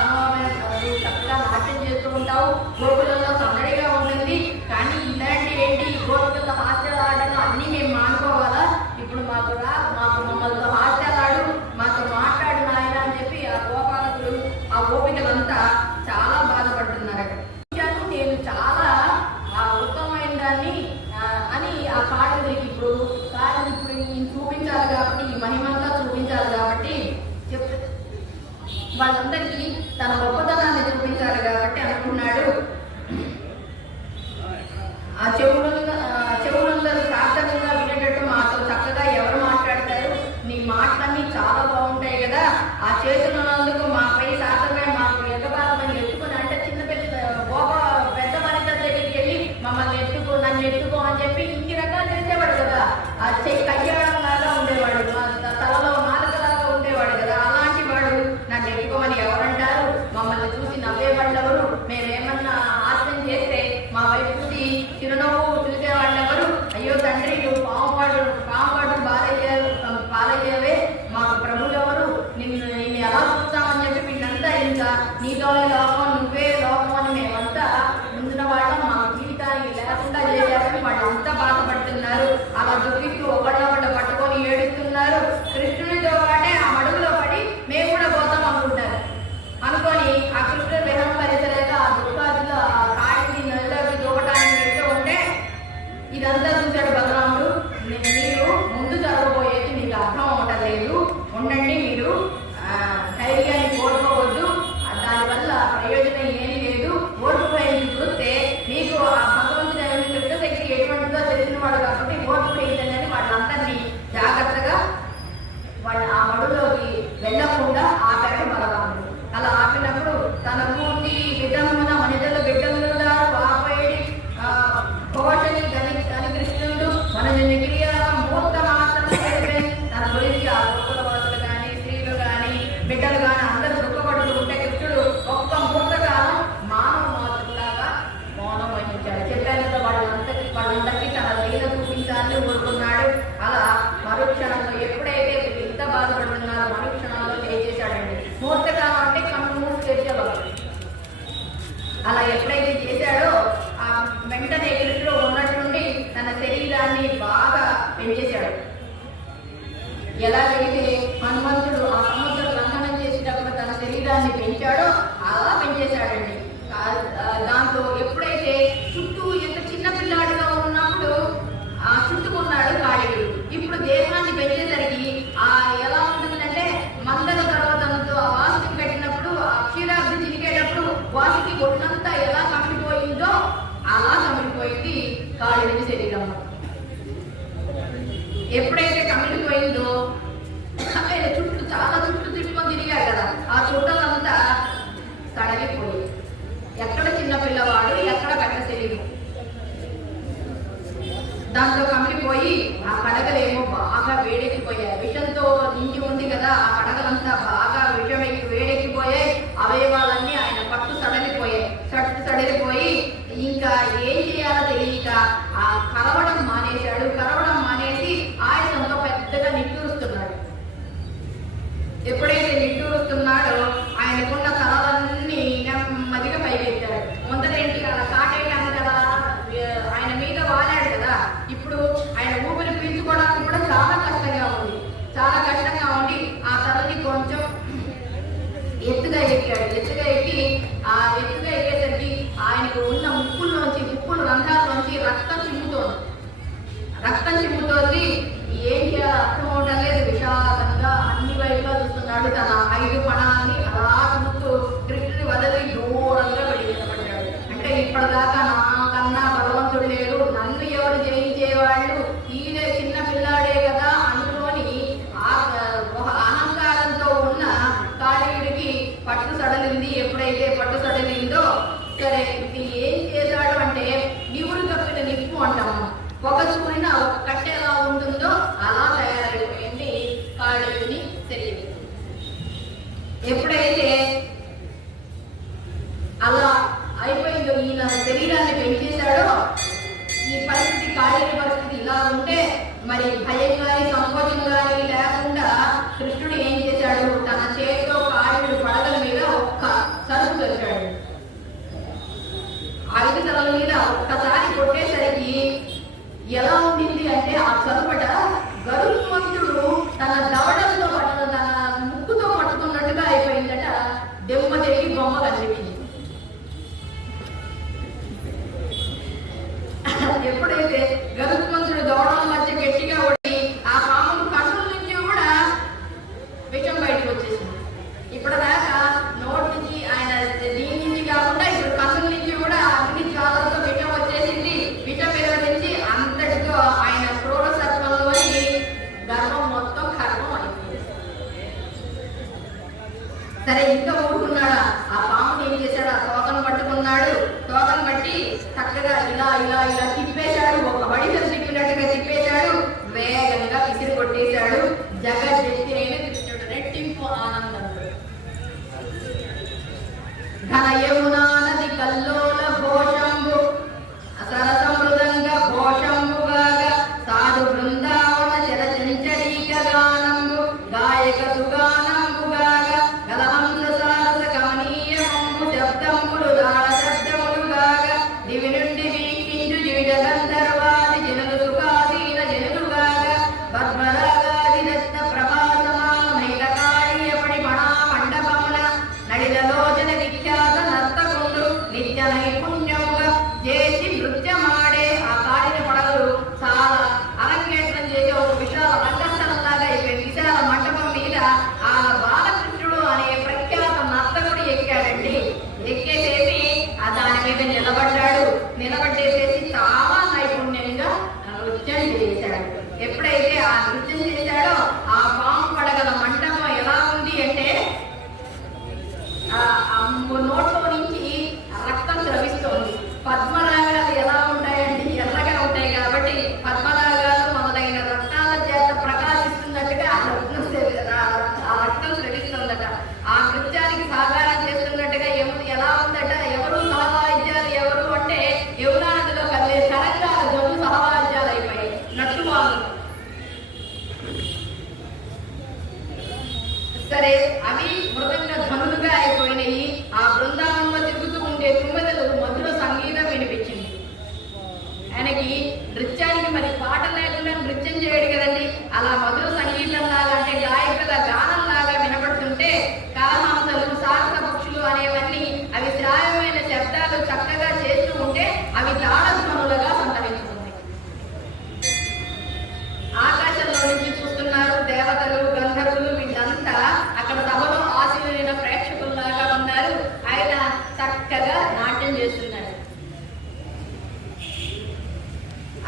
చక్కగా నాట్యం చేస్తూ ఉంటావు. గోకులంలో సందడిగా ఉంటుంది. కానీ ఇలాంటి ఏంటి గోకుల హాస్యాలు అన్నీ మేము మానుకోవాలా? ఇప్పుడు మాకు మమ్మల్ని హాస్యాలాడు, మాతో మాట్లాడు నాయన అని చెప్పి ఆ గోపాలకులు ఆ గోపికలంతా చాలా బాధపడుతున్నారు. నేను చాలా ఉత్తమమైన దాన్ని అని ఆ కాళ్ళకి ఇప్పుడు చూపించాలి కాబట్టి, ఈ మహిమంతా చూపించాలి కాబట్టి వాళ్ళందరికీ తన గొప్పతనాన్ని చూపించాలి కాబట్టి అనుకున్నాడు. ఆ చెవులందరూ సార్థకంగా వినేటట్టు మాతో చక్కగా ఎవరు మాట్లాడతారు? నీ మాటలన్నీ చాలా బాగుంటాయి కదా. ఆ చేతులందుకు మాపై సార్థకమే మాకు ఎగబాలని ఎత్తుకుని అంటే చిన్న పెద్ద వనిత దగ్గరికి వెళ్ళి మమ్మల్ని నన్ను ఎత్తుకో అని చెప్పి ఇన్ని రకాలు చేసేవాడు కదా. ఆ కయ్యాడం లాగా ఉండేవాడు, తలలో నాలుకలాగా ఉండేవాడు కదా. అలాంటి వాడు నన్ను ఎత్తుకోమని ఎవరంటారు? మమ్మల్ని చూసి నవ్వేవాళ్ళెవరు? మేమేమన్నా హాస్యం చేస్తే మా వైపు చూసి చిరునవ్వు చూసేవాళ్ళెవరు? అయ్యో తండ్రి, నువ్వు పాముపాడు పాలయ్యేవే, మాకు ప్రభులెవరు? నిన్ను ఎలా చూస్తామని చెప్పి వీళ్ళంతా ఇంకా నీతోనే లోకం, నువ్వే లోకం అని మేమంతా ముందున వాళ్ళం మా జీవితానికి లేకుండా చేయాలని వాళ్ళంతా బాధపడుతున్నారు. అలా దుఃఖిస్తూ ఒకళ్ళ పట్టుకొని ఏడుస్తున్నారు. కృష్ణునితో పాటే ఆ మడుగులో పడి మేము కూడా పోతాం అనుకొని ఆ కృష్ణుడు విహం పరిచలేక ఆ దుఃఖాదిలో ఆ కాడికి నల్లోకి దూకటానికి వెళ్తూ ఉంటే ఇదంతా చూశాడు బలరాముడు. మీరు ముందు జరగబోయేది మీకు అర్థం అవటం లేదు, ఉండండి, మీరు ధైర్యాన్ని కోల్పోవద్దు, దానివల్ల ప్రయోజనం ఏమీ లేదు. ఓడిపోయింది చూస్తే మీకు ఆ భగవంతుని శక్తి ఎటువంటిదో తెలిసిన వాడు కాబట్టి ఓడిపోయిందని వాళ్ళందరినీ జాగ్రత్తగా ఆ మడులోకి వెళ్లకుండా ఆపాడు బలరాముడు. అలా ఆపినప్పుడు తన పూర్తి విధమున మనిదలు బిడ్డలుగా ఆపేడి కోటని గని కృష్ణుడు మన మూర్త మాత్రమే తన గురించి ఆ గొప్పల వాసులు కానీ స్త్రీలు కానీ బిడ్డలు కానీ అందరూ దుఃఖపడుతూ ఉంటే కృష్ణుడు ఒక్క ముహూర్తకాలం మానవ మాతృలాగా మౌనం వహించాడు. చెప్పానంత వాళ్ళందరికీ తన లీల చూపించాలని కోరుకున్నాడు. అలా మరుక్షణంలో ఎప్పుడైతే ఇంత బాధపడుతున్నారో మరుక్షణంలో చేసేసాడండి. ముహూర్తకాలం అంటే కన్ను మూసి తెచ్చేవాడు. అలా ఎప్పుడైతే చేశాడో ఆ వెంటనే కృష్ణుడు ఉన్నట్టుండి తన శరీరాన్ని బాగా పెంచేశాడు. ఎలాగైతే హనుమంతుడు ఆ సముద్ర లంఘనం చేసేటప్పుడు తన శరీరాన్ని పెంచాడో అలా పెంచేశాడండి. దాంతో ఎప్పుడైతే చుట్టూ ఎంత చిన్న పిల్లాడిగా ఉన్నప్పుడు చుట్టుకున్నాడు కాళీయుడు. ఇప్పుడు దేహాన్ని పెంచేసరికి ఎలా ఉంటుందంటే మందర పర్వతంతో ఆ వాసుకి పెట్టినప్పుడు క్షీరాబ్ది చిరికేటప్పుడు వాసుకి ఒళ్ళంతా ఎలా కమిలిపోయిందో అలా కమిలిపోయింది కాళీయుడి శరీరం. ఎప్పుడైతే కమిలిపోయిందో చాలా చుట్టూ తిట్టుకొని తిరిగాడు కదా, ఆ చుట్టలంతా సడలిపోయి ఎక్కడ చిన్న పిల్లవాడు ఎక్కడ పెద్ద శరీరం దాంతో కమిలిపోయి ఆ కడగలేమో బాగా వేడెక్కిపోయాయి. విషంతో నిండి ఉంది కదా, ఆ కడగలంతా బాగా వేడెక్కిపోయాయి. అవయవాలన్నీ ఆయన పట్టు సడలిపోయి ఇంకా ఏం చేయాలో తెలియక ఆ కరవడం మానేశాడు. కరవడం మానేసి ఆయాసంతో పెద్దగా నిట్టూరుస్తున్నాడు. ఎప్పుడైతే నిట్టూరుస్తున్నాడో ఆయనకున్న తలలన్నీ నెమ్మదిగా పైకెత్తాడు. మొదటేంటి అలా కాటేయడానికి అలా ఆయన మీద వాలాడు కదా, ఇప్పుడు ఆయన ఊపిరి పీల్చుకోవడానికి కూడా చాలా కష్టంగా ఉంది. ఆ తలని కొంచెం ఎత్తుగా ఎక్కి ఆ ఎత్తుగా ఎక్కేసరికి ఆయనకు ఉన్న ముక్కుల రంధ్రాల్లోంచి రక్తం చిమ్ముతోంది. ఏం చేయాలో అర్థం అవడం లేదు. విషాదంగా అన్ని వైపులా చూస్తున్నాడు. తన 5 పణాన్ని అలా చూస్తూ కృష్ణుని వదిలి దూరంగా వెళ్ళిపడ్డాడు. అంటే ఇప్పటిదాకా నాకన్నా బలవంతుడు లేడు, నన్ను ఎవరు జయించేవాళ్ళు, ఈయన చిన్న పిల్లాడే కదా అనుకోని అహంకారంతో ఉన్న కాళీయుడికి పట్టు సడలింది. ఎప్పుడైతే పట్టు సడలిందో సరే ఇది ఏం చేశాడు అంటే నివురు కప్పిన నిప్పు అంటాము. ఒక చూరిన ఒక కట్టె ఎలా ఉంటుందో అలా తయారైపోయింది కాళీయుని శరీరం. మరి భయం కానీ సంకోచం కానీ లేకుండా కృష్ణుడు ఏం చేశాడు, తన చేతిలో కాళ్ళు పడగల మీద ఒక్క సరుకు తెచ్చాడు. 5 తలల మీద ఒక్కసారి కొట్టేసరికి ఎలా ఉండింది అంటే ఆ చదుపట గరుత్మంతుడు తన దవడలతో పట్టు తన ముక్కుతో పట్టుకున్నట్టుగా అయిపోయిందట. దెమ్మ తిరిగి బొమ్మ కనిపించింది. ఎప్పుడైతే గరుత్మంతుడు దవడల మధ్య గట్టిగా కొట్టి ఆ పాము కన్నుల నుంచి కూడా విషం బయటకు వచ్చేసింది. ఇప్పటిదాకా నోటి నుంచి ఆయన దీని నుంచి కాకుండా ఇప్పుడు కన్నుల నుంచి కూడా అగ్ని జ్వాలతో విషం వచ్చేసింది. విషం విరవరించి అంతటితో ఆయన క్రూర సర్పంలోని గర్వం మొత్తం కర్మం అయిపోయింది. సరే ఇంకా ఊరుకున్నాడా? ఆ పాముని ఏం చేశాడు, ఆ తోకను పట్టుకున్నాడు. తోకను బట్టి చక్కగా ఇలా ఇలా ఇలా తిప్పేశాడు. ఒక బడిసలు తిప్పినట్టుగా తిప్పేశాడు. వేగంగా విసిరి కొట్టేశాడు. జగజ్జెత్తినైన కృష్ణుడు రెట్టింపు ఆనందంతో ఘన యమునా నది కల్లోల ఘోషంబు సరస మృదంగ ఘోషంబుగాగా సాధు బృందావన చరచంచరీక గానంబు గాయక సుగానంబుగాగా గలహంస సారస కమనీయమంబు శబ్దంబులు దాళ శబ్దములుగాగా దివి నుండి వీక్షించు దివిజ గంధర్వాది జనులు సుఖాధీన జనులుగాగా పద్మరాగాది దత్త ప్రభాసమానైక కాళీయపడి మణా మండపమున నడిలలోచన విఖ్యాత నర్తకుండు నిత్య నైపుణ్యముగా చేసి నృత్యమాడే ఆ కాళిన పడగలు చాలా అరంగేట్రం చేసే ఒక విశాల రంగస్థలంలాగా అయిపోయింది. విశాల మండపం మీద ఆ బాలకృష్ణుడు అనే ప్రఖ్యాత నర్తకుడు ఎక్కాడండి. ఎక్కేసేసి ఆ దాని మీద నిలబడ్డాడు. నిలబడ్డేసేసి చాలా నైపుణ్యంగా నృత్యం చేశాడు. ఎప్పుడైతే ఆ నృత్యం చేశాడో ఆ పాము పడగల మంటపం ఎలా ఉంది అంటే నోట్లో నుంచి రక్తం స్రవిస్తోంది. పద్మరాగాలు ఎలా ఉంటాయండి, ఎర్రగా ఉంటాయి కాబట్టి పద్మరాగాలు మొదలైన రక్తాల చేత ప్రకాశిస్తున్నట్టుగా ఆ రక్తం స్రవిస్తుందట. ఆ నృత్యానికి సాకారం చేస్తున్నట్టుగా ఎలా ఉందట. ఎవరు సహవాయిద్యాలు ఎవరు అంటే యమునా నదిలో కదిలే తరంగాల జల్లు సహవాయిద్యాలు అయిపోయాయి. నట్టువాళ్ళు సరే అవి మృదంగ ధ్వనులుగా అయిపోయినాయి. ఆ బృందావనంలో తిరుగుతూ ఉండే తుమ్మెదలు మధుర సంగీతం వినిపించింది. ఆయనకి నృత్యానికి మరి పాట లేకుండా నృత్యం చేయడు కదండి. అలా మధుర సంగీతం లాగా అంటే గాయకుల గానం లాగా వినపడుతుంటే కలహంసలు సారస పక్షులు అనేవన్నీ అవి శ్రావ్యమైన శబ్దాలు చక్కగా చేస్తూ ఉంటే అవి తాళధ్వనులుగా సంతరించుకుంది. ఆకాశంలో నుంచి చూస్తున్నారు దేవతలు గంధర్వులు. వీళ్ళంతా అక్కడ సభలో ఆశీర్వైన ప్రేక్షకుల్లాగా ఉన్నారు. ఆయన చక్కగా నాట్యం చేస్తున్నారు.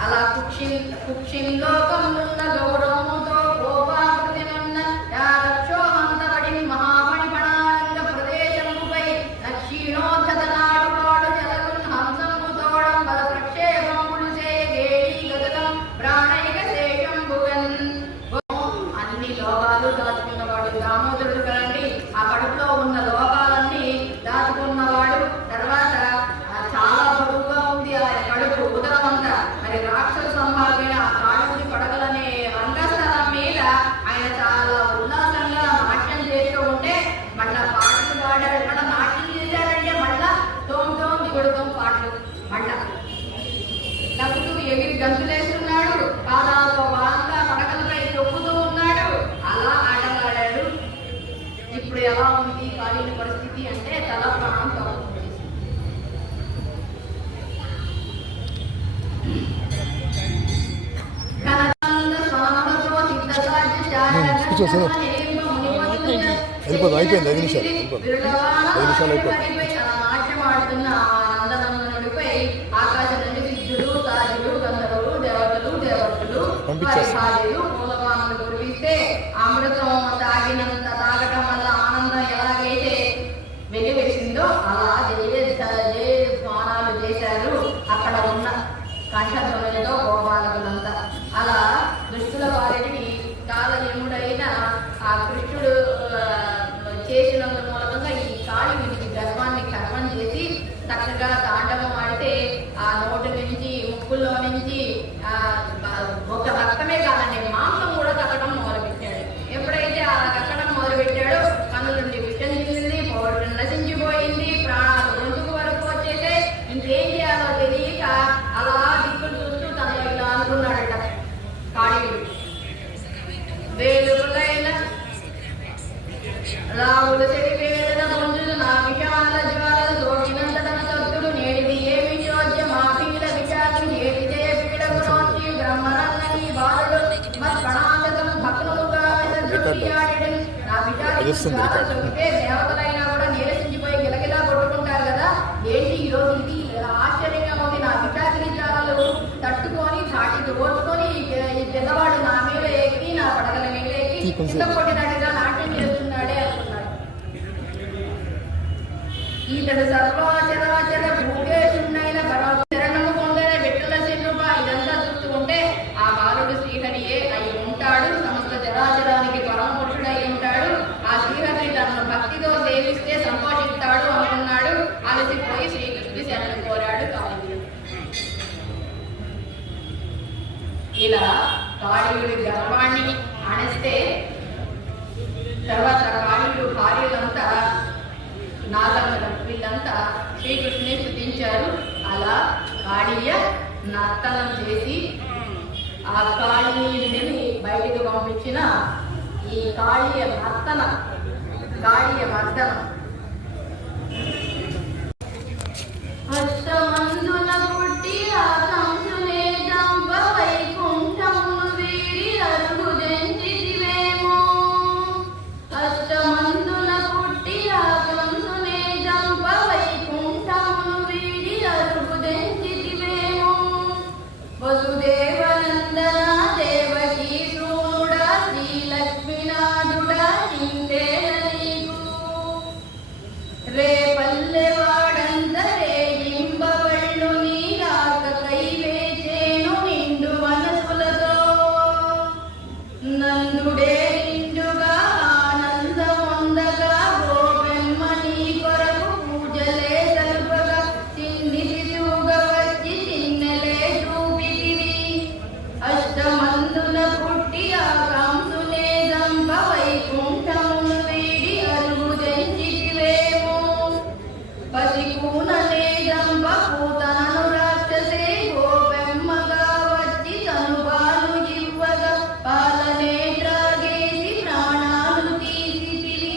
అలా కుక్షిలోకమున్న గౌరవముతో గోపాకృతినున్న యాక్షోమంతబడి మహామణి పణారంగ ప్రదేశముపై దక్షిణోద్ధత నాడుపాడు జలగున్ హంసము తోడం బల ప్రక్షేపములు చేయగేడి గగతం ప్రాణైక శేషంబుగన్. అన్ని లోకాలు దాచుకున్నవాడు దామోదరుడు కదండి. ఆ కడుపులో ఉన్న లోకాలన్నీ దాచుకున్నవాడు. తర్వాత చాలా బరువుగా ఉంది ఆ కడుపు ఉదరం అంతా. మరి రాక్షస సంభాగమైన ఆ కాళీ పడగలనే రంగస్థలం మీద ఆయన చాలా ఉల్లాసంగా నాట్యం చేస్తూ ఉంటే మళ్ళా పాటలు పాడాడు. మళ్ళీ నాట్యం చేశాడంటే మళ్ళా తోం దిగుడుతోం పాటలు మళ్ళా నవ్వుతూ ఎగిరి గంతులేస్తున్నాడు. పాదాలతో బాగా పడగలపై తొక్కుతూ ఉన్నాడు. అలా ఆటలాడాడు. ఇప్పుడు ఎలా ఉంది కాళీని పరిస్థితి అంటే తల ప్రాణం తగ్గుతుంది. అయిపోయింది 5 నిమిషాలు అయిపోయింది. నాట్యం ఆడుతున్న నందనందనుడిపై ఆకాశం నుండి విద్యుడు సాజులు గంధర్వులు దేవతలు మూలవానులు కురిపిస్తే అమృతం తాగటం వల్ల ఆనందం ఎలాగైతే వెలివేసిందో అలా స్నానాలు చేశారు అక్కడ ఉన్న కంఠధ్వనులతో గోపాలకులంతా. అలా దుష్టుల వారికి కాలయముడైన ఆ కృష్ణుడు చేసినందు మూలంగా ఈ కాళి వీటికి గర్వాన్ని కర్మం చేసి చక్కగా తాండవం ఆడితే ఆ నోటి నుంచి ముక్కుల్లో నుంచి ఒక రక్తమే బాలుడు మత్ప్రణాంతకం భగ్నముగా విసర్జించాడెను. నా బిడ్డ చెబితే దేవతలైనా కూడా నీరసించిపోయి గిలగిలా కొట్టుకుంటారు కదా. ఏంటి ఈరోజు ఇది ఆశ్చర్యంగా ఉంది. నా బిడ్డ చాలు తట్టుకొని ధాటికి ఓర్చుకొని ఈ పెద్దవాడు నా మీద ఎక్కి నా పడగల మీద ఎక్కి కొట్టినట్టుగా నాట్యం చేస్తున్నాడే అనుకున్నాడు. ఈతడు సర్వాచరాచర భూకేశుడైన శరణము పొందిన విఠల శిల్ప ఇదంతా చూస్తూ ఉంటే ఆ బాలుడు శ్రీహరియే అయి ఉంటాడు. సమస్త చరాచరానికి పరమపురుషుడై ఉంటాడు. ఆ శ్రీహరి తనను భక్తితో సేవిస్తే సంతోషిస్తాడు అనుకున్నాడు. అలసిపోయి శ్రీకృష్ణుడి శరణం కోరాడు కాళీయుడు. ఇలా కాళీయుడి గర్వాన్ని అణిస్తే తర్వాత కాళీయుడు భార్యలంతా నాగమ్మలం వీళ్ళంతా శ్రీకృష్ణుని స్తుతించారు. అలా కాళీయ నర్తనం చేసి ఆ కాళీయుడిని బయటికి పంపించిన ఈ కాళీయ మర్దనం అష్టమందున పుట్టి ఆ కంసునే చంప వైకుంఠమును వీడి అరుగు జంచితివేమో. అష్టమందున పుట్టి ఆ కంసునే చంప వైకుంఠమును వీడి అరుగు జంచితివేమో. వసుదేవనందన దేవకీ సూనుడా శ్రీలక్ష్మీనాథుడా చిందేన నీకు. రే పల్లెవాడందరే ఇంబవళ్ళు నీ రాకకై వేచేను నిండు మనసులతో. నందుడే నిండుగా ఆనందమొందగా గోపెమ్మ నీ కొరకు పూజలే సలుపగా చిన్ని శిశువుగా వచ్చి చిన్నెలే చూపితివి. అష్టమందున పుట్టి ఆ కంసునే చంప వైకుంఠమును వీడి అరుగు జంచితివేమో. పసికూననే చంప పూతనను రాక్షసే గోపెమ్మగా వచ్చి తను పాలు ఇవ్వగా పాలనే త్రాగేసి ప్రాణాలు తీసితివి.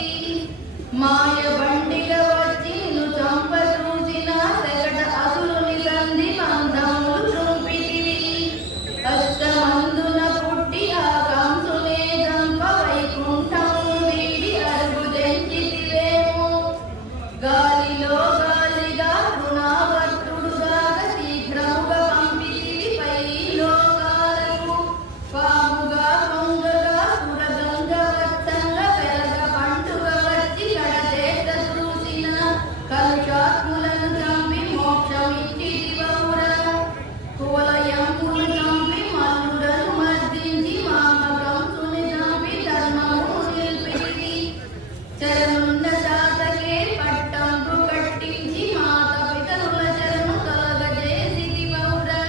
మాయ బండిగా వచ్చి నిన్ను చంప చూసిన సెగట అసురుని సంధి బంధములు చూపితివి. అష్టమందున పుట్టి ఆ కంసునే చంప వైకుంఠమును వీడి అరుగు జంచితివేమో. గాలిలో గాలిగా గుణావర్తుడుగా శీఘ్రముగా పంపితివి పై లోకాలకు. పాముగా కొంగగా సురగంగా వత్సంగా పెరగ పండుగ వచ్చి కడతేట చూసిన కలుషాత్ములను చంపి మోక్షమిచ్చితివౌరా. కువలయంబును చంపి మల్లుడను మర్దించి మామ కంసుని చంపి ధర్మము నిలిపితివి. చరనున్న జాతకే పట్టంపు కట్టించి మాత పితరుల చరను తొలగజేసితివౌరా.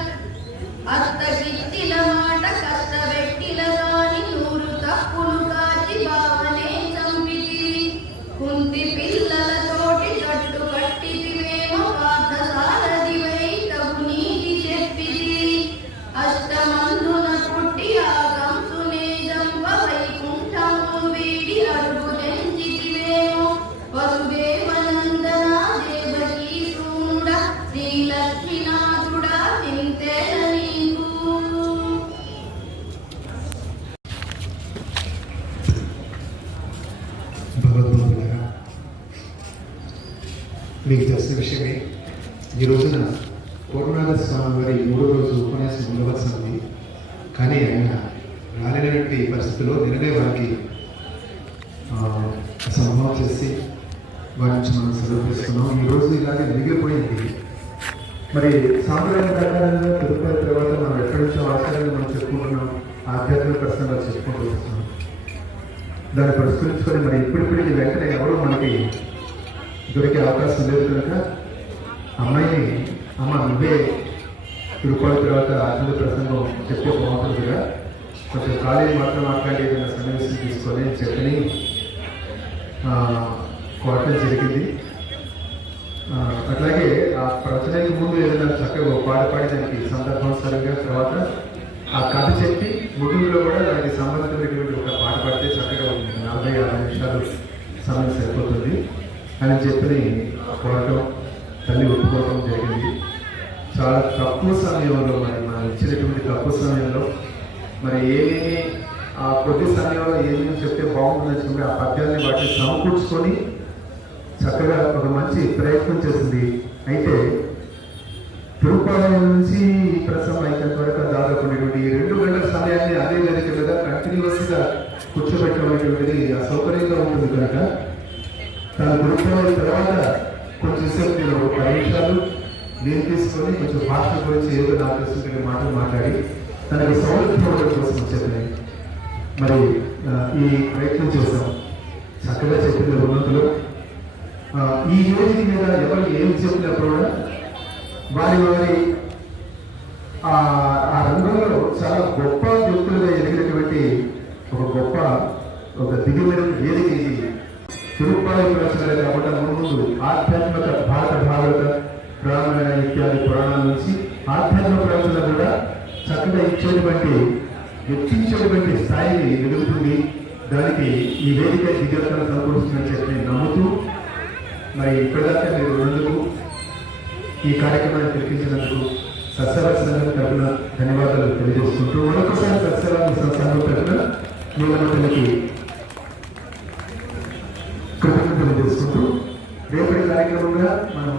అత్తకిచ్చిన మాట కష్టపెట్టిన గాని 100 తప్పులు కాచి బావనే చంపితివి. కుంతి పిల్లలతోటి జట్టు కట్టితివేమో పార్థసారథివై తగు నీతి చెప్పితివి. అష్టమందున పుట్టి ఆ కంసునే చంప వైకుంఠమును వీడి అరుగు జంచితివేమో. వసుదేవనందన దేవకీ సూనుడా శ్రీలక్ష్మీనాథుడా చింతేన నీకు. భగవద్బంధులారా, మీకు తెలిసిన విషయమే ఈ రోజున పూర్ణనాథ స్వామి వారి 3వ రోజు ఉపన్యాసం ఉండవలసి ఉంది. కానీ ఆయన రాలేనటువంటి పరిస్థితుల్లో నిన్ననే వారికి సంభవం చేసి వారి నుంచి మనం సెలవు తీసుకున్నాం. ఈరోజు ఇలాగే మిగిలిపోయింది. మరి సాంప్రదాయ ప్రకారంగా తిరుపతి తర్వాత మనం ఎక్కడి నుంచో ఆచారాన్ని మనం చెప్పుకుంటున్నాం, ఆధ్యాత్మిక ప్రశ్నగా చెప్పుకుంటూ వస్తున్నాం. దాన్ని పరిష్కరించుకొని మరి ఇప్పటికి వెంటనే ఎవరు మనకి దొరికే అవకాశం లేదు కనుక అమ్మాయిని అమ్మ నువ్వే తిరుపతి తర్వాత ఆధ్యాత్మిక ప్రసంగం చెప్పే బాగుంటుందిగా కొంచెం ఖాళీ మాత్రం మాట్లాడి ఏదైనా సన్నివేశం తీసుకొని చెప్పని కోరటం జరిగింది. అట్లాగే ఆ ప్రవచనానికి ముందు ఏదైనా చక్కగా పాడి దానికి సందర్భానుసారంగా తర్వాత ఆ కథ చెప్పి ముగింపులో కూడా దానికి సంబంధించినటువంటి ఒక పాట పాడితే చక్కగా 46 నిమిషాలు సమయం సరిపోతుంది అని చెప్పి కోరటం తల్లి ఒప్పుకోవడం జరిగింది. చాలా తక్కువ సమయంలో మరి మనం ఇచ్చినటువంటి తక్కువ సమయంలో మరి ఏమేమి ఆ కొద్ది సమయంలో ఏమేమి చెప్తే బాగుంటుందని చెప్పి ఆ పద్యాన్ని వాటిని సమకూర్చుకొని చక్కగా ఒక మంచి ప్రయత్నం చేసింది. అయితే తిరుపతి నుంచి ఈ ప్రసంగం అయినంత వరకు దాదాపు ఈ 2 గంటల సమయాన్ని అదే వేదిక మీద కంటిన్యూస్ గా కూర్చోబెట్టేటువంటిది అసౌకర్యంగా ఉంటుంది కనుక తన తిరుపతి తర్వాత కొంచెం సేపు నేను 10 నిమిషాలు నేను తీసుకొని కొంచెం భాష గురించి ఏదో నాకు తెలిసిన మాటలు మాట్లాడి తనకి సౌలభ్యం కోసం చెప్పినాయి. మరి ఈ ప్రయత్నం చేస్తాం. చక్కగా చెప్పింది ఉన్నతులు. ఈ వేదిక మీద ఎవరు ఏం చెప్పినప్పుడు కూడా వారి ఆ రంగంలో చాలా గొప్ప వ్యక్తులుగా ఎదిగినటువంటి ఒక దిగుబడి వేదిక ఇది. తిరుపతి ప్రశ్నలే కాకుండా ముందు ఆధ్యాత్మిక భాగవత బ్రాహ్మణ ఇత్యాది పురాణాల నుంచి ఆధ్యాత్మిక ప్రవచన కూడా చక్కగా ఎక్కించేటువంటి స్థాయిని ఎదుగుతుంది. దానికి ఈ వేదిక దిగ్గతను సమకూరుస్తుందని చెప్పి నమ్ముతూ మరి ఇప్పటిదాకా మీరు ఉన్నందుకు ఈ కార్యక్రమాన్ని తెలిపించినందుకు సత్సవత్సరం తరఫున ధన్యవాదాలు తెలియజేసుకుంటూ మరొకసారి సత్సవాల సంస్థ తరఫున నియమతులకి కృతజ్ఞతలు తెలుసుకుంటూ రేపటి కార్యక్రమంగా మనం